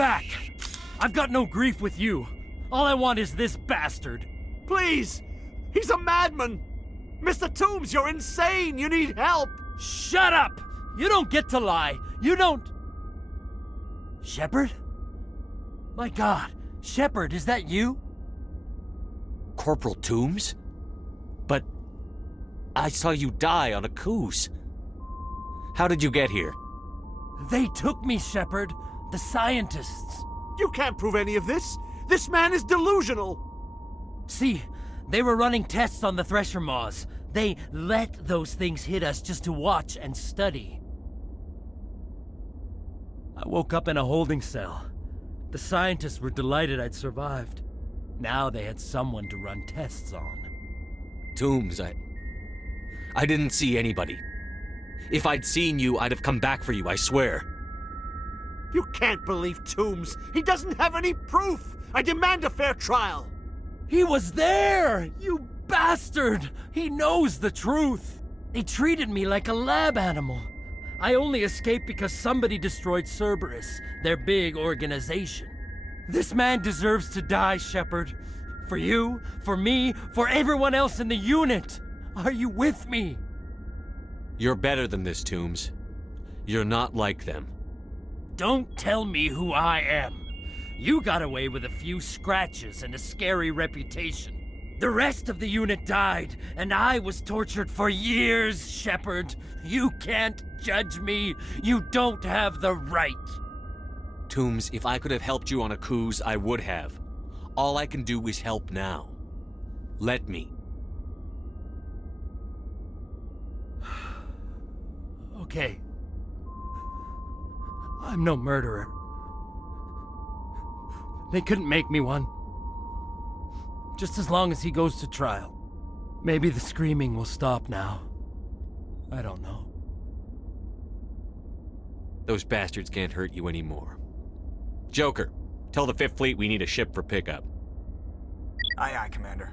back! I've got no grief with you. All I want is this bastard. Please! He's a madman! Mr. Toombs, you're insane! You need help! Shut up! You don't get to lie. You don't... Shepard? My God, Shepard, is that you? Corporal Toombs? But I saw you die on a Coos. How did you get here? They took me, Shepard. The scientists. You can't prove any of this! This man is delusional! See, they were running tests on the Thresher Maws. They let those things hit us just to watch and study. I woke up in a holding cell. The scientists were delighted I'd survived. Now they had someone to run tests on. Toombs, I didn't see anybody. If I'd seen you, I'd have come back for you, I swear. You can't believe Toombs! He doesn't have any proof! I demand a fair trial! He was there! You bastard! He knows the truth! They treated me like a lab animal. I only escaped because somebody destroyed Cerberus, their big organization. This man deserves to die, Shepard. For you, for me, for everyone else in the unit. Are you with me? You're better than this, Toombs. You're not like them. Don't tell me who I am. You got away with a few scratches and a scary reputation. The rest of the unit died, and I was tortured for years, Shepard. You can't judge me. You don't have the right. Toombs, if I could have helped you on a Coos, I would have. All I can do is help now. Let me. Okay. I'm no murderer. They couldn't make me one. Just as long as he goes to trial. Maybe the screaming will stop now. I don't know. Those bastards can't hurt you anymore. Joker, tell the 5th Fleet we need a ship for pickup. Aye, aye, Commander.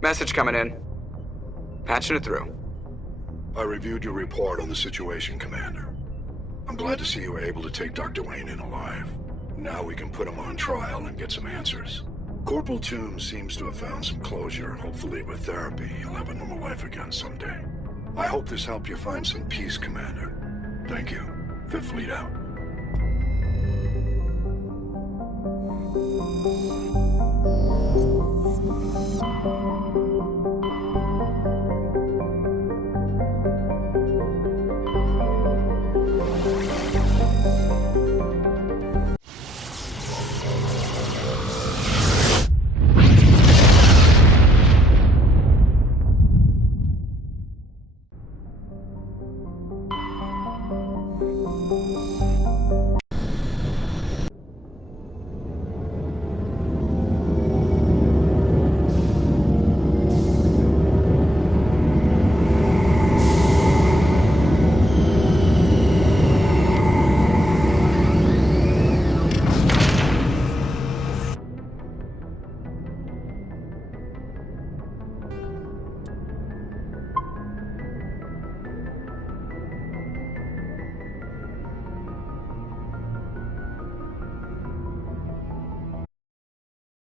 Message coming in. Patching it through. I reviewed your report on the situation, Commander. I'm glad to see you were able to take Dr. Wayne in alive. Now we can put him on trial and get some answers. Corporal Toombs seems to have found some closure. Hopefully with therapy, he'll have a normal life again someday. I hope this helped you find some peace, Commander. Thank you. 5th Fleet out. Thank you.